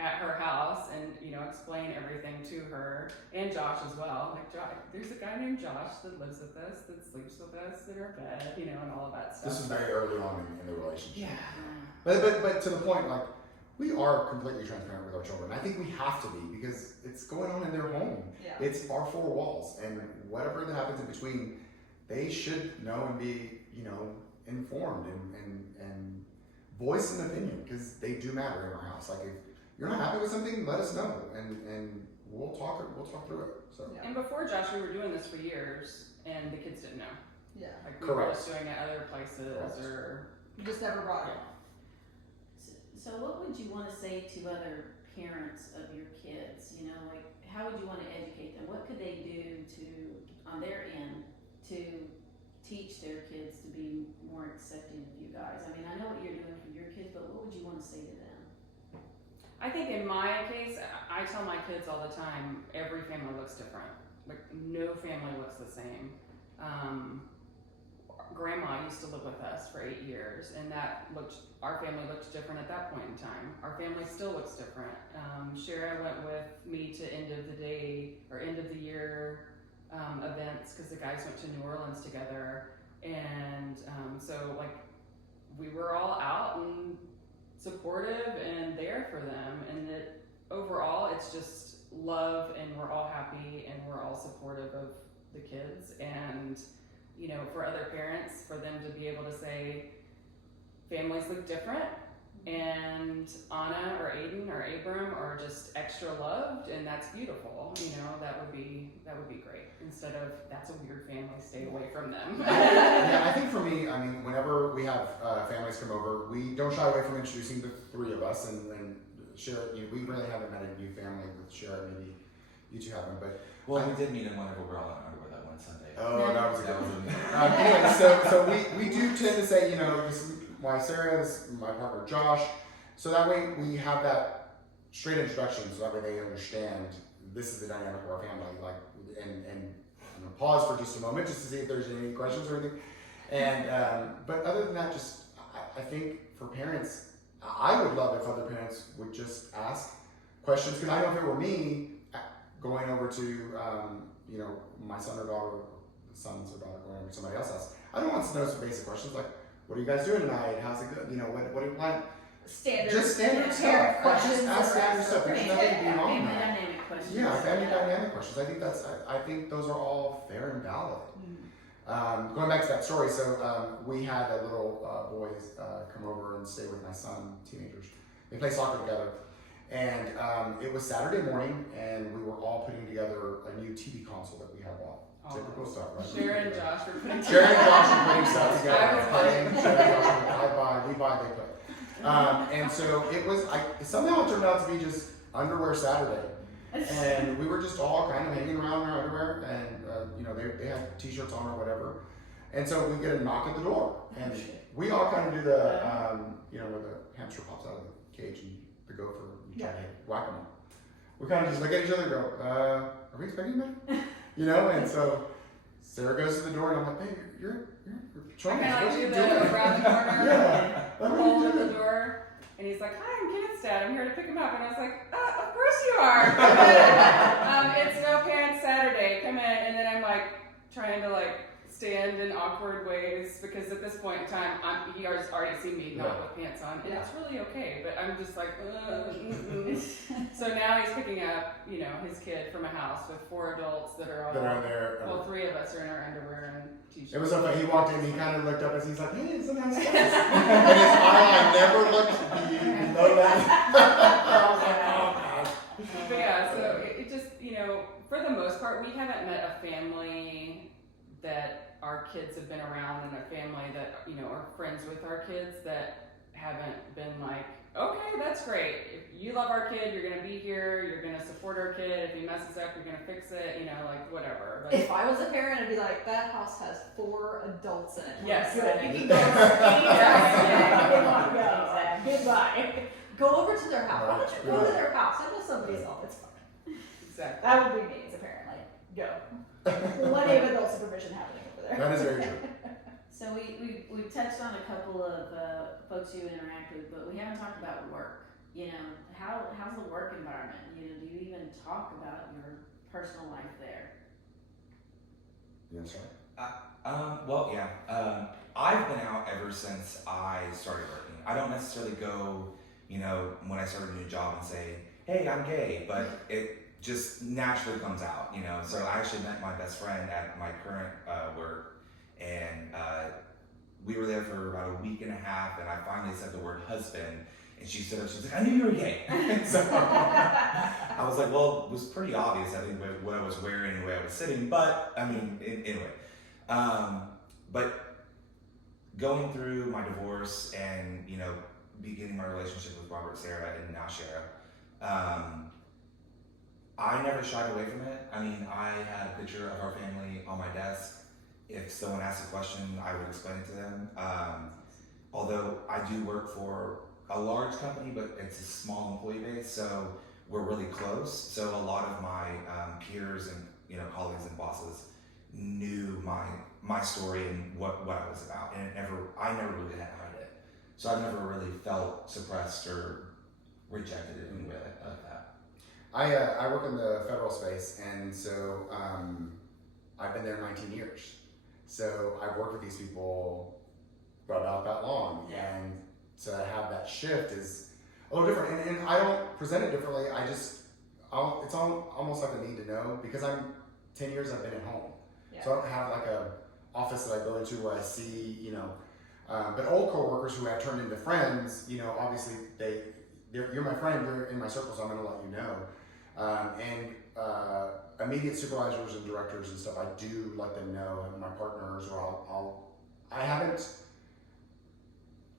at her house, and explain everything to her, and Josh as well. Like, there's a guy named Josh that lives with us, that sleeps with us in our bed, and all of that stuff. This is very early on in the relationship. Yeah. But to the point, like, we are completely transparent with our children. I think we have to be, because it's going on in their home. Yeah. It's our 4 walls, and whatever that happens in between, they should know and be, informed and voice an opinion, because they do matter in our house. Like, if you're not happy with something, let us know, and we'll talk through it. So. Yeah. And before Josh, we were doing this for years, and the kids didn't know. Yeah. Like, we were Correct. just doing it other places, Correct. or You just never brought it up. So what would you want to say to other parents of your kids? Like, how would you want to educate them? What could they do on their end to teach their kids to be more accepting of you guys? I mean, I know what you're doing for your kids, but what would you want to say to them? I think in my case, I tell my kids all the time, every family looks different. Like, no family looks the same. Grandma used to live with us for 8 years, and our family looked different at that point in time. Our family still looks different. Shara went with me to end of the year events, because the guys went to New Orleans together, and so like we were all out and supportive and there for them, and that overall it's just love, and we're all happy, and we're all supportive of the kids. And for other parents, for them to be able to say families look different, and Anna or Aiden or Abram are just extra loved, and that's beautiful. That would be great, instead of that's a weird family, stay away from them. Yeah, I think for me, whenever we have families come over, we don't shy away from introducing the 3 of us, and share. We really haven't met a new family with Shara. Maybe you 2 haven't, but Well, we did meet in whenever we were all in underwear that one Sunday. Oh, that was a good That was one. a Anyway, so we do tend to say, this is my Sarah, this is my partner Josh. So that way we have that straight introduction, so that way they understand this is the dynamic of our family. Like, and I'm gonna pause for just a moment just to see if there's any questions or anything. And but other than that, just I think for parents, I would love if other parents would just ask questions, because I know if it were me going over to my son or daughter, sons or daughter, going over to somebody else's house, I don't want to know some basic questions like, what are you guys doing tonight? How's it going? What do you plan? Standard. Just standard parent stuff. questions. Just ask standard stuff. There's nothing beyond Family that. dynamic questions. Yeah, family dynamic questions. I think those are all fair and valid. Going back to that story, so we had a little boys come over and stay with my son, teenagers. They play soccer together, and it was Saturday morning, and we were all putting together a new TV console that we had bought. Typical stuff, right? Sharon and Josh were putting Sharon and Josh are putting stuff together. I was Playing, Sharon and Josh are, I buy, we buy, they play. And so it was, somehow it turned out to be just underwear Saturday. And we were just all kind of hanging around in our underwear, and they had t-shirts on or whatever. And so we get a knock at the door, and we all kind of do the, where the hamster pops out of the cage and the gopher, and try to whack them all. We kind of just look at each other and go, are we expecting that? And so Sarah goes to the door, and I'm like, hey, you're I trying kind of what like are you do doing? the around the corner Yeah. and hold at the door. And he's like, hi, I'm Kenneth's dad. I'm here to pick him up. And I was like, of course you are. Come in. It's No Pants Saturday. Come in. And then I'm like trying to stand in awkward ways because at this point in time, he has already seen me not with pants on. And it's really okay. But I'm just like, So now he's picking up, his kid from a house with 4 adults that are all there. Well, 3 of us are in our underwear and t-shirts. It was so funny. He walked in, he kind of looked up as he's like, hey, it's a nice house. And his eye never looked below that. I was like, oh, God. But yeah, so it just, for the most part, we haven't met a family that our kids have been around and a family that, are friends with our kids that haven't been like, okay, that's great. If you love our kid, you're going to be here, you're going to support our kid. If he messes up, you're going to fix it, whatever. But If I was a parent, I'd be like, that house has 4 adults in it. Yes. Good. You can go anytime. Goodbye. Go over to their house. Why don't you go to their house? I know somebody's home. It's fine. exactly. That would be me as a parent. Go. Plenty of adult supervision happening over there. That is very true. So we've touched on a couple of folks you interact with, but we haven't talked about work. How's the work environment? Do you even talk about your personal life there? Yes, sir. Well, yeah. I've been out ever since I started working. I don't necessarily go, when I start a new job and say, hey, I'm gay, but it just naturally comes out, So I actually met my best friend at my current work, and we were there for about a week and a half, and I finally said the word husband, and she stood up, she was like, I knew you were gay. So I was like, well, it was pretty obvious, I think, what I was wearing and the way I was sitting, but, anyway. But going through my divorce and, beginning my relationship with Robert, Sarah, and now Shara, I never shied away from it. I had a picture of our family on my desk. If someone asked a question, I would explain it to them. Although I do work for a large company, but it's a small employee base, so we're really close. So a lot of my peers and colleagues and bosses knew my story and what I was about, and I never really had to hide it. So I never really felt suppressed or rejected in any way like that. I work in the federal space, and so I've been there 19 years. So I've worked with these people for about that long, and to have that shift is a little different. And I don't present it differently. It's almost like a need to know, because 10 years I've been at home. Yeah. So I don't have like a office that I go into where I see, but old coworkers who have turned into friends, obviously you're my friend, you're in my circle, so I'm going to let you know. And immediate supervisors and directors and stuff, I do let them know, and my partners, or I haven't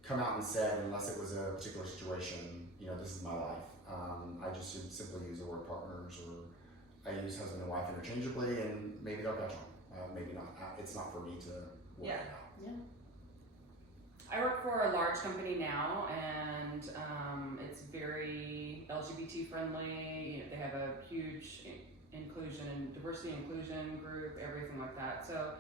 come out and said, unless it was a particular situation, this is my life. I just simply use the word partners, or I use husband and wife interchangeably, and maybe they'll catch on. maybe not. It's not for me to worry Yeah. about. I work for a large company now, and it's very LGBT friendly. You know, they have a huge inclusion and diversity inclusion group, everything like that. So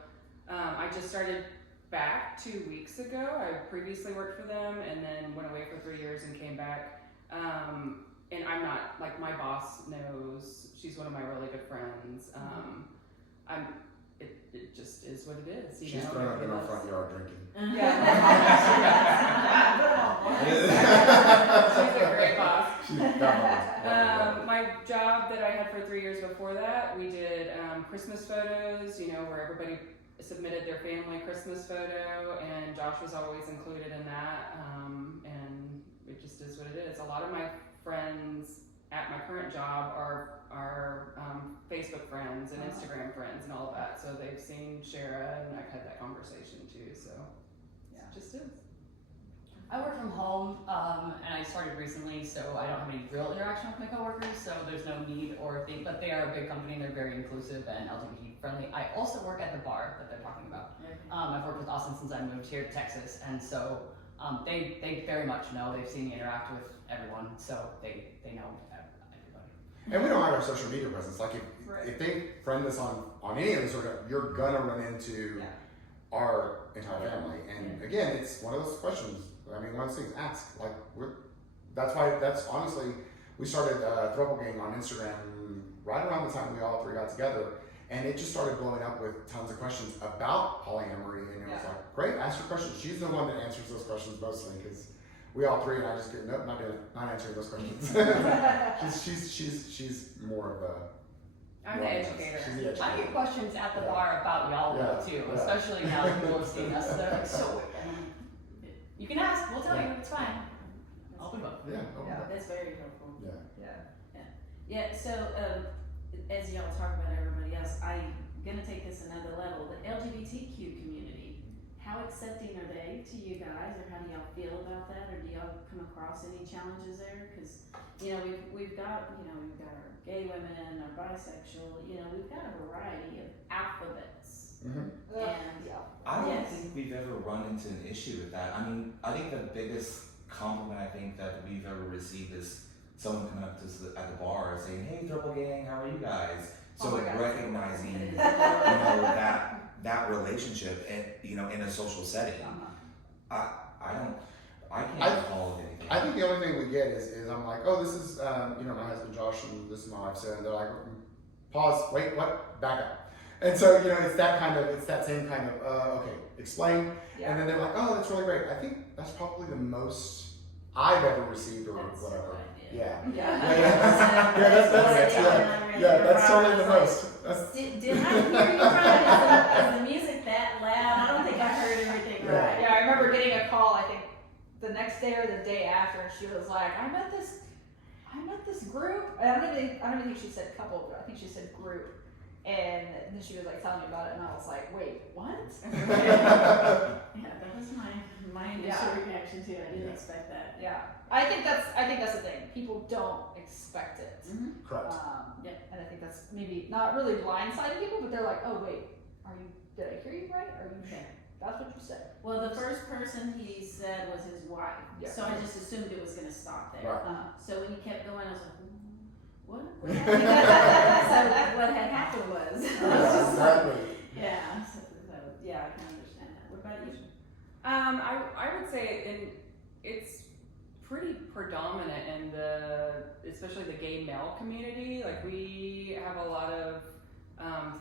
I just started back 2 weeks ago. I previously worked for them and then went away for 3 years and came back. And I'm not, like, my boss knows, she's one of my really good friends. It just is what it is. She's thrown up in our front yard drinking. She's a great boss. My job that I had for 3 years before that, we did Christmas photos, you know, where everybody submitted their family Christmas photo, and Josh was always included in that, and it just is what it is. A lot of my friends at my current job are Facebook friends and Instagram friends and all of that, so they've seen Shara, and I've had that conversation too, so Yeah. it just is. I work from home, and I started recently, so I don't have any real interaction with my coworkers, so there's no need or thing, but they are a big company and they're very inclusive and LGBT friendly. I also work at the bar that they're talking about. I've worked with Austin since I moved here to Texas, and so they very much know. They've seen me interact with everyone, so they know everybody. And we don't hide our social media presence. Like Right. if they friend us on any of this, you're gonna run into our entire family. And again, it's one of those questions. I mean, one of those things. Ask. Like that's honestly, we started Throuple Gang on Instagram right around the time we all three got together, and it just started blowing up with tons of questions about polyamory. And it was like, great, ask her questions. She's the one that answers those questions mostly because we all three, and I just get nope, not doing it, not answering those questions. she's more of a. I'm the educator. She's the educator. I get questions at the bar about y'all too, especially now that people have seen us. They're like, so you can ask, we'll tell you, it's fine. Open book. Yeah. Yeah. That's very helpful. Yeah. Yeah, so as y'all talk about everybody else, I'm gonna take this another level. The LGBTQ community, how accepting are they to you guys, or how do y'all feel about that, or do y'all come across any challenges there? Because you know we've got our gay women, our bisexual, you know, we've got a variety of alphabets. Mm-hmm. And I don't Yes. think we've ever run into an issue with that. I mean, I think the biggest compliment I think that we've ever received is someone coming up to us at the bar saying, "Hey, Throuple Gang, how are you guys?" So recognizing, you know, that relationship, and you know, in a social setting, I can't recall of anything. I think the only thing we get is I'm like, oh, this is you know, my husband Josh, and this is my wife Sarah, and they're like, pause, wait, what? Back up. And so, you know, it's that same kind of okay, explain. Yeah. And then they're like, oh, that's really great. I think that's probably the most I've ever received or That's whatever. so Yeah. That's totally the most. That's, Did I hear you right? Is the music that loud? I don't think I heard everything right. Yeah, I remember getting a call, I think the next day or the day after, and she was like, I met this group. I don't even think she said couple, but I think she said group. And then she was like telling me about it, and I was like, wait, what? Yeah, that was my initial reaction too. I didn't expect that. Yeah. I think that's the thing. People don't expect it. Mm-hmm. correct. And I think that's maybe not really blindsiding people, but they're like, oh wait, did I hear you right? Are you sure? That's what you said. Well, the first person he said was his wife, Yeah. so I just assumed it was going to stop there. Right. So when he kept going, I was like, what? So what had happened was. Exactly. Yeah. So yeah, I can understand that. What about you? I would say it's pretty predominant in especially the gay male community. Like we have a lot of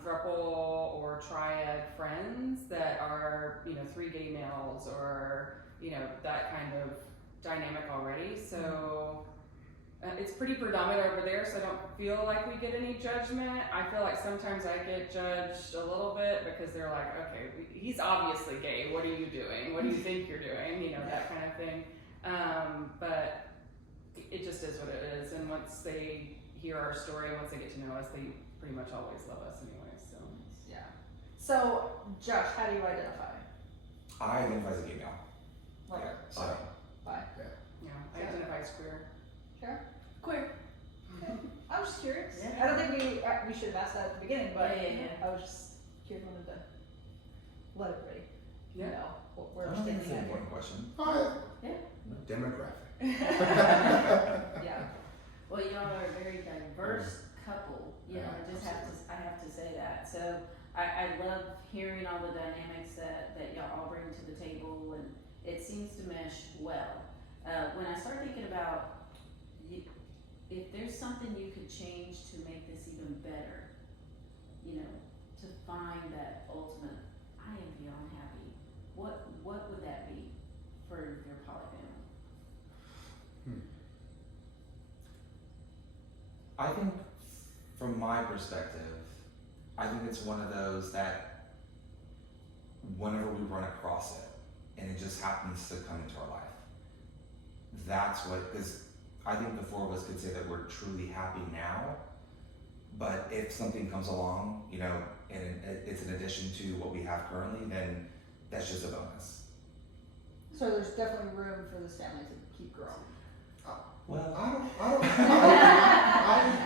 throuple or triad friends that are, you know, 3 gay males or, you know, that kind of dynamic already. So it's pretty predominant over there, so I don't feel like we get any judgment. I feel like sometimes I get judged a little bit because they're like, okay, he's obviously gay. What are you doing? What do you think you're doing? You know, that kind of thing. But it just is what it is. And once they hear our story, once they get to know us, they pretty much always love us anyway. So Yeah. So, Josh, how do you identify? I identify as a gay male. Like, Yeah, so Bye. yeah, I identify as queer. Sure. Queer. I'm just curious. Yeah. I don't think we should have asked that at the beginning, but Yeah. I was just curious, wanted to question. Yeah. Demographic. Yeah. Well, y'all are a very diverse couple. You know, I have to say that. So I love hearing all the dynamics that y'all all bring to the table, and it seems to mesh well. When I start thinking about if there's something you could change to make this even better, you know, to find that ultimate, I am beyond happy. What would that be for your poly family? I think, from my perspective, I think it's one of those that whenever we run across it, and it just happens to come into our life, that's what, because I think the four of us could say that we're truly happy now, but if something comes along, you know, and it's an addition to what we have currently, then that's just a bonus. So there's definitely room for this family to keep growing. Well,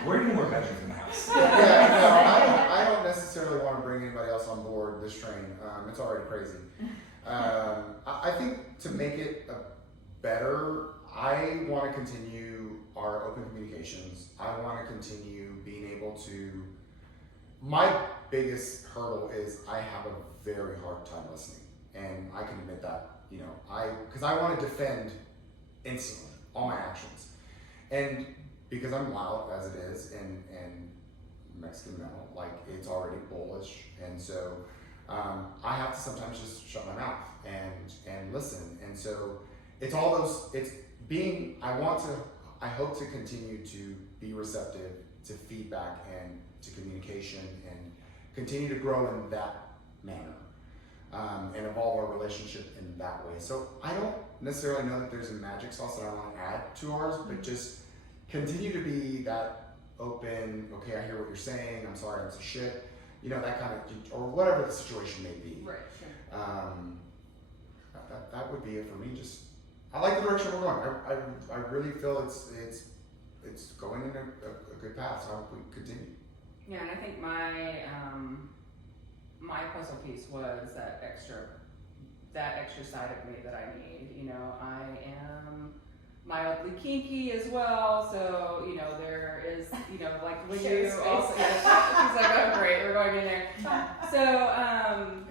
We're need more bedrooms in the house. I don't necessarily want to bring anybody else on board this train. It's already crazy. I think to make it better, I want to continue our open communications. I want to continue being able to. My biggest hurdle is I have a very hard time listening, and I can admit that. You know, because I want to defend instantly all my actions. And because I'm loud as it is, and Mexican male, like it's already bullish, and so I have to sometimes just shut my mouth and listen. And so it's all those. It's being. I hope to continue to be receptive to feedback and to communication, and continue to grow in that manner, and evolve our relationship in that way. So I don't necessarily know that there's a magic sauce that I want to add to ours, but just continue to be that open, okay, I hear what you're saying, I'm sorry, I'm so shit, you know, that kind of, or whatever the situation may be. Right, sure. That would be it for me. Just, I like the direction we're going. I really feel it's going in a good path, so I hope we continue. Yeah, and I think my puzzle piece was that extra side of me that I need. You know, I am mildly kinky as well, so you know there is, you know, like when you also, she's like, oh great, we're going in there. So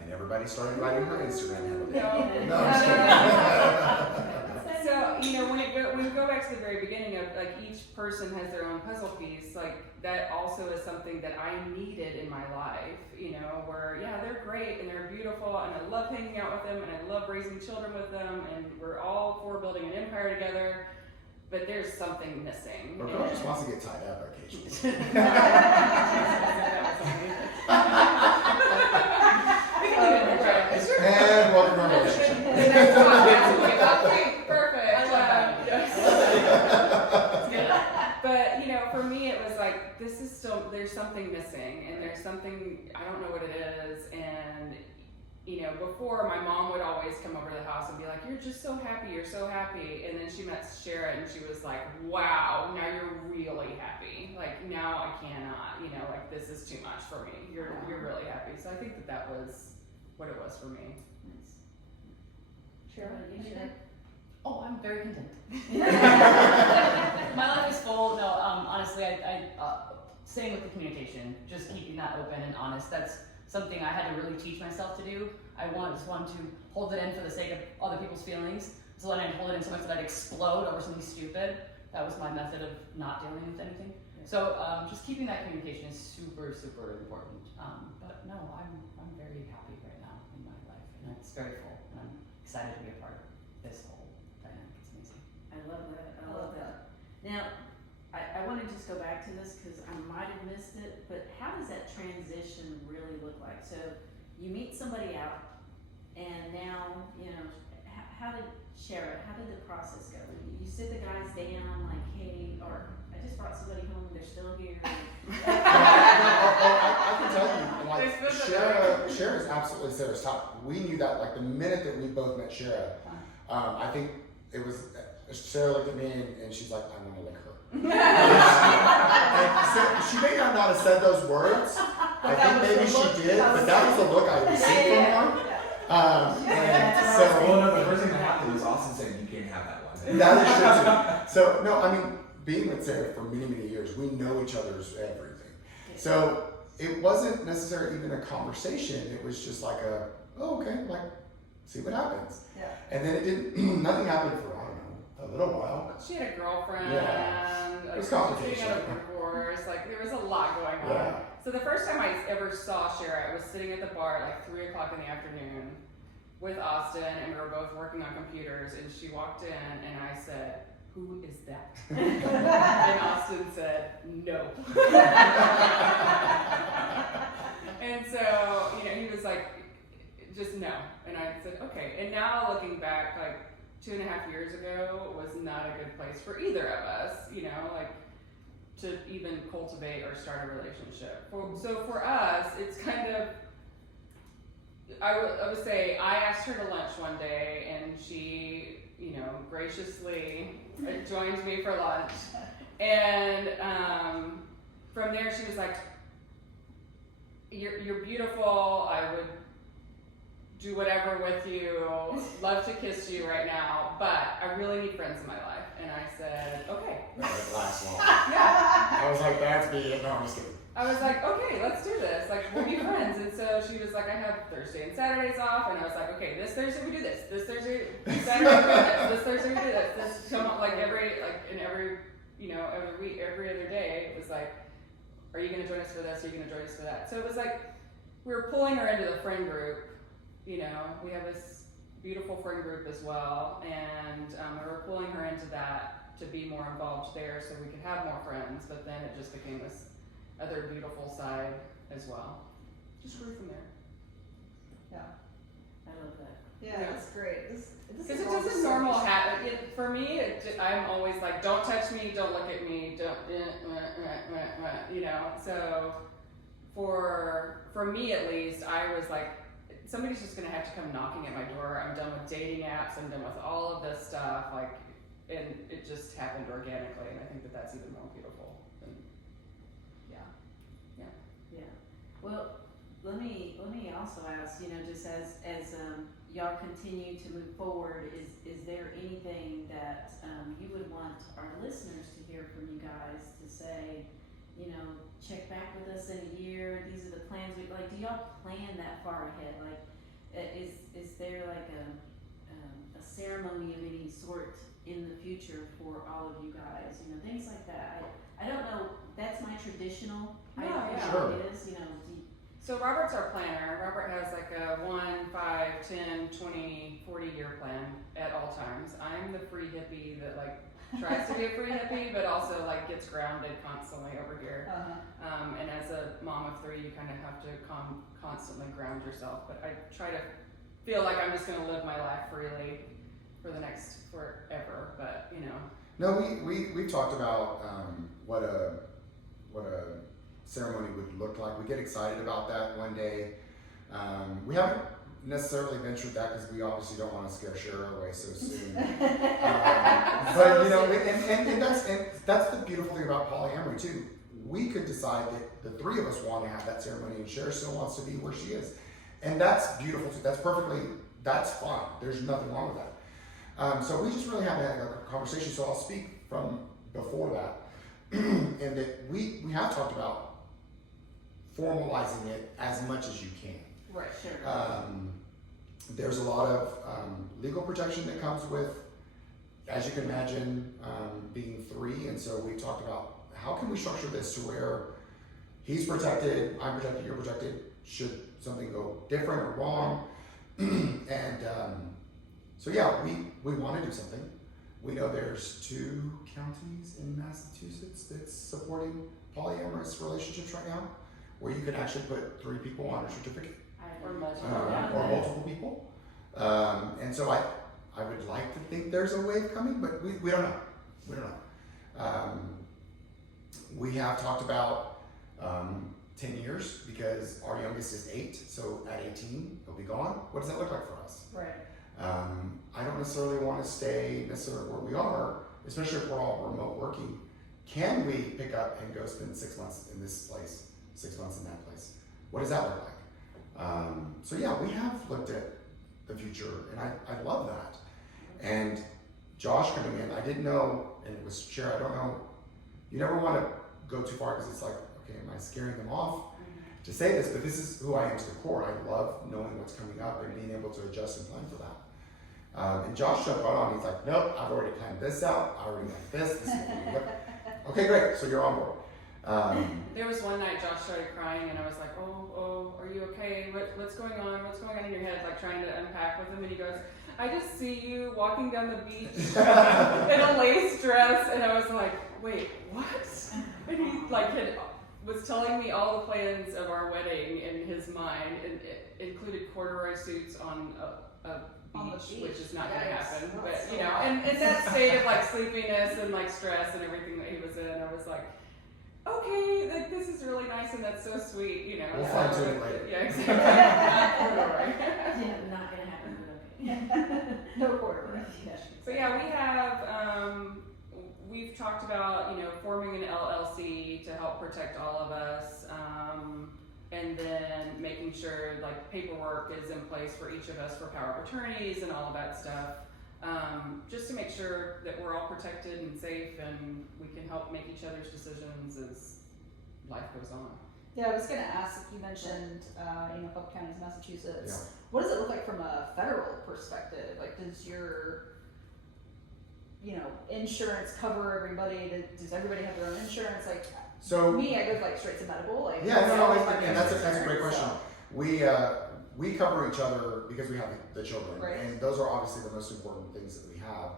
And everybody started writing her Instagram handle. No, I'm just kidding. So, you know, when we go back to the very beginning of like each person has their own puzzle piece, like that also is something that I needed in my life, you know, where yeah, they're great and they're beautiful and I love hanging out with them and I love raising children with them and we're all for building an empire together, but there's something missing. Or girl just wants to get tied up occasionally. And welcome to our relationship. Perfect. I love that. But you know, for me, it was like this is still there's something missing, and there's something I don't know what it is. And you know, before my mom would always come over to the house and be like, "You're just so happy, you're so happy." And then she met Shara, and she was like, "Wow, now you're really happy. Like now I cannot. You know, like this is too much for me. You're really happy." So I think that was what it was for me. Sure. Oh, I'm very content. My life is full. No, honestly, I same with the communication, just keeping that open and honest. That's something I had to really teach myself to do. I just wanted to hold it in for the sake of other people's feelings. So then I'd hold it in so much that I'd explode over something stupid. That was my method of not dealing with anything. So just keeping that communication is super, super important. But no, I'm very happy right now in my life, and it's very full, and I'm excited to be a part of this whole dynamic. It's amazing. I love that. I love that. Now, I want to just go back to this because I might have missed it, but how does that transition really look like? So you meet somebody out, and now, you know, how did the process go? You sit the guys down, like, hey, or I just brought somebody home, they're still here. I can tell you, like, Shara is absolutely Sarah's top. We knew that, like, the minute that we both met Shara. I think it was, Shara looked at me and she's like, I want to lick her. And she may not have said those words. I think maybe she did, but that was the look I received from her. And so, well, no, the first thing that happened was have that one. That is true too. So, no, I mean, being with Sarah for many, many years, we know each other's everything. So, it wasn't necessarily even a conversation. It was just like oh, okay, like, see what happens. Yeah. And then it didn't, nothing happened for, I don't know, a little while. She had a girlfriend. Yeah. Like, It was she was complicated. getting out of divorce. Like, there was a lot going on. Yeah. So the first time I ever saw Shara, I was sitting at the bar at like 3 o'clock in the afternoon with Austin, and we were both working on computers, and she walked in, and I said, "Who is that?" And Austin said, "No." And so, you know, he was like, just no. And I said, okay. And now looking back, like 2.5 years ago was not a good place for either of us, you know, like to even cultivate or start a relationship. So for us, it's kind of, I would say I asked her to lunch one day, and she, you know, graciously joined me for lunch. And from there she was like, you're beautiful, I would do whatever with you, love to kiss you right now, but I really need friends in my life. And I said, okay. That lasts long. Yeah. I was like, that's me. No, I'm just kidding. I was like, okay, let's do this. Like, we'll be friends. And so she was like, I have Thursday and Saturdays off. And I was like, okay, this Thursday we do this. This Thursday, Saturday we do this. This Thursday we do this. This come up like every, you know, every week, every other day. It was like, are you going to join us for this? Are you going to join us for that? So it was like, we were pulling her into the friend group. You know, we have this beautiful friend group as well. And we were pulling her into that to be more involved there so we could have more friends. But then it just became this other beautiful side as well. Just grew from there. Yeah. I love that. Yeah, that's great. This Because is it all doesn't so normal much- happen. For me, I'm always like, don't touch me, don't look at me, don't, you know. So for me at least, I was like, somebody's just gonna have to come knocking at my door. I'm done with dating apps. I'm done with all of this stuff. Like, and it just happened organically. And I think that that's even more beautiful. Well, let me also ask, you know, just as y'all continue to move forward, is there anything that you would want our listeners to hear from you guys to say, you know, check back with us in a year, these are the plans we, like, do y'all plan that far ahead? Like, is there like a ceremony of any sort in the future for all of you guys, you know, things like that? I don't know, that's my traditional, No, I think yeah. Sure. it is, you know, So Robert's our planner. Robert has like a 1, 5, 10, 20, 40-year plan at all times. I'm the free hippie that like tries to be a free hippie, but also like gets grounded constantly over here. Uh-huh. And as a mom of 3, you kind of have to constantly ground yourself. But I try to feel like I'm just going to live my life freely for the next forever. But you know. No, we've talked about what a ceremony would look like. We get excited about that one day. We haven't necessarily ventured that because we obviously don't want to scare Shara away so soon. But you know, and that's the beautiful thing about polyamory too. We could decide that the 3 of us want to have that ceremony, and Shara still wants to be where she is, and that's beautiful too. That's fine. There's nothing wrong with that. So we just really haven't had a conversation. So I'll speak from before that, and that we have talked about formalizing it as much as you can. right, sure. There's a lot of legal protection that comes with, as you can imagine, being 3, and so we talked about how can we structure this to where he's protected, I'm protected, you're protected, should something go different or wrong. And so yeah, we want to do something. We know there's 2 counties in Massachusetts that's supporting polyamorous relationships right now, where you can actually put 3 people on a certificate, Or multiple. or multiple people. And so I would like to think there's a wave coming, but we don't know. We don't know. We have talked about 10 years because our youngest is 8, so at 18 he'll be gone. What does that look like for us? Right. I don't necessarily want to stay necessarily where we are, especially if we're all remote working. Can we pick up and go spend 6 months in this place, 6 months in that place? What does that look like? So yeah, we have looked at the future, and I love that. And Josh coming in, I didn't know, and it was Cher, I don't know, you never want to go too far because it's like, okay, am I scaring them off to say this? But this is who I am to the core. I love knowing what's coming up and being able to adjust and plan for that. And Josh jumped right on. He's like, nope, I've already planned this out. I already got this. This is what we look. Okay, great. So you're on board. There was one night Josh started crying, and I was like, oh, are you okay? What's going on? What's going on in your head? Like trying to unpack with him, and he goes, I just see you walking down the beach in a lace dress, and I was like, wait, what? And he like was telling me all the plans of our wedding in his mind, and it included corduroy suits on a beach, which is not going to happen. But you know, and in that state of like sleepiness and like stress and everything that he was in, I was like, okay, like this is really nice and that's so sweet, you know. We'll find to it later. Yeah, exactly. Not corduroy. Yeah, not gonna happen, but okay. No corduroy. So yeah, we have, we've talked about, you know, forming an LLC to help protect all of us, and then making sure like paperwork is in place for each of us for power of attorneys and all of that stuff, just to make sure that we're all protected and safe and we can help make each other's decisions as life goes on. Yeah, I was going to ask, you mentioned, you know, a couple counties in Massachusetts. Yeah. What does it look like from a federal perspective? Like, does your, you know, insurance cover everybody? Does everybody have their own insurance? Like, So me, I go like straight to medical. Like, yeah, no, so and that's a great question. We cover each other because we have the children, Right. and those are obviously the most important things that we have.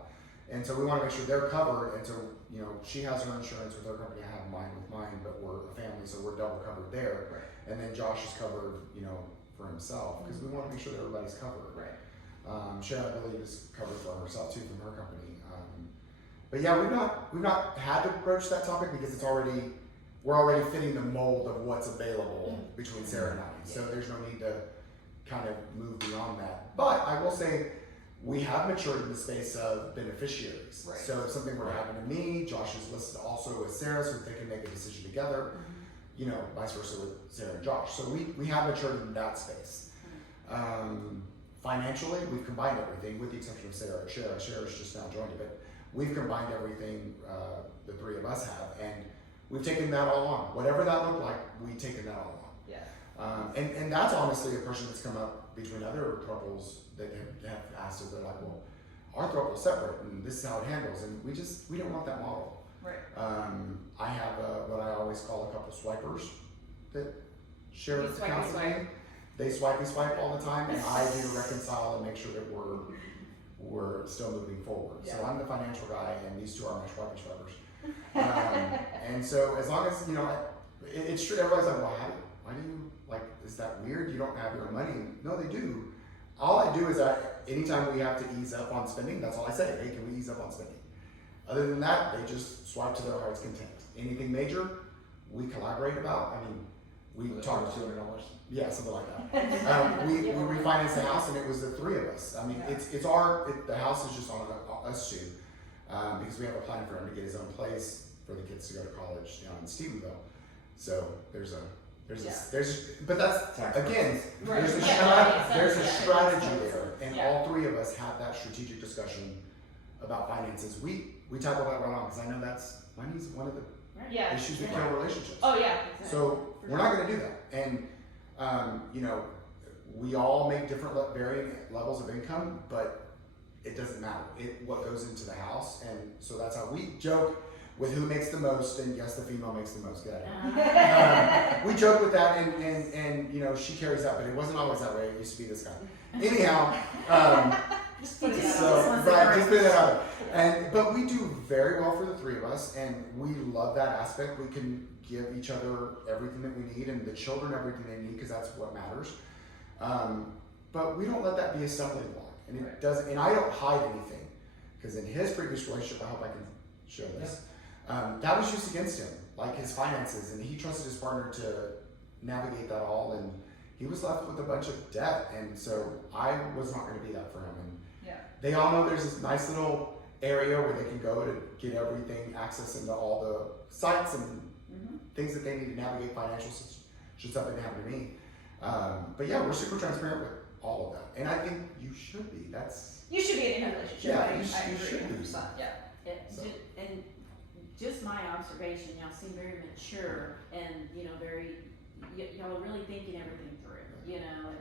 And so we want to make sure they're covered. And so, you know, she has her insurance with her company, I have mine with mine, but we're a family, so we're double covered there. Right. And then Josh is covered, you know, for himself because we want to make sure that everybody's covered. Right. Sharon, I believe, is covered for herself too from her company. But yeah, we've not had to broach that topic because we're already fitting the mold of what's available between Sarah and I. So there's no need to kind of move beyond that. But I will say we have matured in the space of beneficiaries. Right. So if something were to happen to me, Josh is listed also with Sarah so they can make a decision together, you know, vice versa with Sarah and Josh. So we have matured in that space. Financially, we've combined everything with the exception of Sarah. Sarah's just now joined it, but we've combined everything the three of us have, and we've taken that all on. Whatever that looked like, we've taken that all on. Yeah. And that's honestly a question that's come up between other couples that have asked us. They're like, well, our couple's separate, and this is how it handles, and we don't want that model. Right. I have what I always call a couple swipers that share You the swipe, accounts you with me. swipe. They swipe all the time, and I do reconcile and make sure that we're still moving forward. So Yeah. I'm the financial guy, and these two are my swipers. And so as long as, you know, it's true, everybody's like, well, why do you, like, is that weird? You don't have your own money. No, they do. All I do is anytime we have to ease up on spending, that's all I say. Hey, can we ease up on spending? Other than that, they just swipe to their heart's content. Anything major, we collaborate about. I mean, we talked $200. yeah, something like that. We refinanced the house, and it was the three of us. I mean, Yeah. the house is just on us two, because we have a plan for him to get his own place for the kids to go to college down in Stephenville. So but that's Tax again, Right. there's a strategy Yeah. there, and Yeah. all three of us have that strategic discussion about finances. We tackle that right on because I know money's one of the Yeah. issues that kill relationships. Oh yeah. So we're not going to do that, and you know, we all make different varying levels of income, but it doesn't matter. What goes into the house, and so that's how we joke with who makes the most. And yes, the female makes the most. Get it? We joke with that, and you know, she carries that, but it wasn't always that way. It used to be this guy. Anyhow, Just put it so out. right, just put it out. But we do very well for the three of us, and we love that aspect. We can give each other everything that we need, and the children everything they need, because that's what matters. But we don't let that be a stumbling block, and it doesn't. And I don't hide anything, because in his previous relationship, I hope I can show this. That was used against him, like his finances, and he trusted his partner to navigate that all, and he was left with a bunch of debt, and so I was not going to be that for him. And Yeah. they all know there's this nice little area where they can go to get everything, access into all the sites and things that they need to navigate financials should something happen to me. But yeah, we're super transparent with all of that, and I think you should be. You should be in a relationship. Yeah, I you agree. should be. Yeah. So. And just my observation, y'all seem very mature and, you know, y'all are really thinking everything through, you know,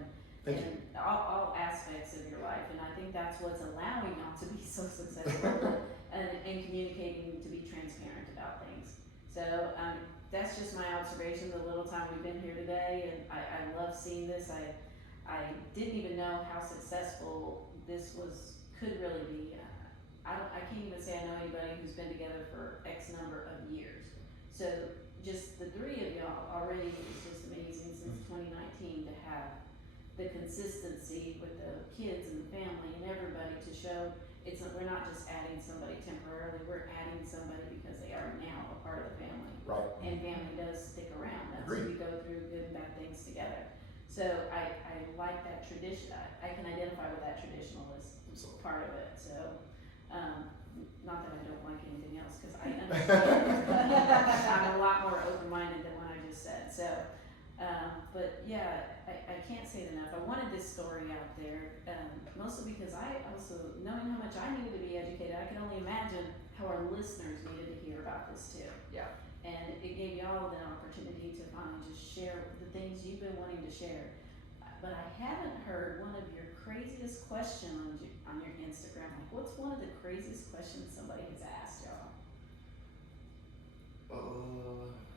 Thank you. and all aspects of your life. And I think that's what's allowing y'all to be so successful and communicating to be transparent about things. So that's just my observation the little time we've been here today, and I love seeing this. I didn't even know how successful this could really be. I can't even say I know anybody who's been together for X number of years. So just the three of y'all already is just amazing since 2019 to have the consistency with the kids and the family and everybody to show we're not just adding somebody temporarily, we're adding somebody because they are now a part of the family. Right. And family does stick around. That's Agreed. we go through good and bad things together. So I like that tradition. I can identify with that traditionalist Absolutely. part of it. So not that I don't like anything else, because I understand. I'm a lot more open-minded than what I just said. So, but yeah, I can't say it enough. I wanted this story out there, mostly because I also, knowing how much I needed to be educated, I can only imagine how our listeners needed to hear about this too. Yeah. And it gave y'all the opportunity to finally just share the things you've been wanting to share. But I haven't heard one of your craziest questions on your Instagram. Like, what's one of the craziest questions somebody has asked y'all?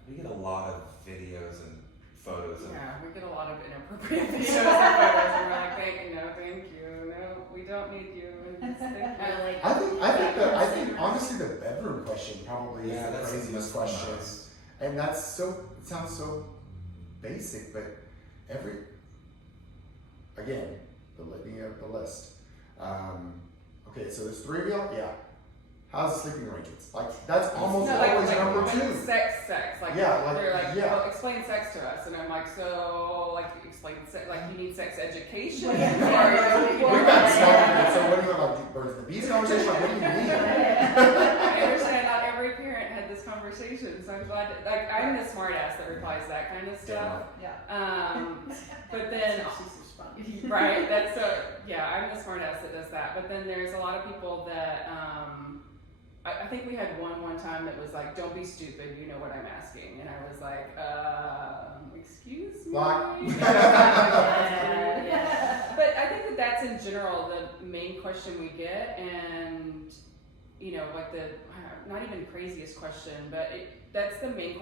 We get a lot of videos and photos of Yeah, we get a lot of inappropriate videos and photos, and we're like, thank you, no, we don't need you. And thank you. I think honestly the bedroom question probably Yeah, is the that's the craziest most question. common. And it sounds so basic, but again, the litany of the list. Okay, so there's three of y'all? Yeah. How's the sleeping arrangements? Like, that's almost No, always like, number like two. sex. Like, Yeah, like, they're like, yeah. well, explain sex to us, and I'm like, so, like, explain sex, like, you need sex education, or We got started, so what do you want, like, birds and the bees conversation? Like, what do you mean? I understand not every parent had this conversation, so I'm glad that, like, I'm the smart ass that replies that kind of stuff. Yeah. But then, She's responding. right, I'm the smart ass that does that. But then there's a lot of people that, I think we had one time that was like, don't be stupid, you know what I'm asking. And I was like, excuse me? Like- Yeah. But I think that's in general the main question we get, and, you know, like not even craziest question, but that's the main question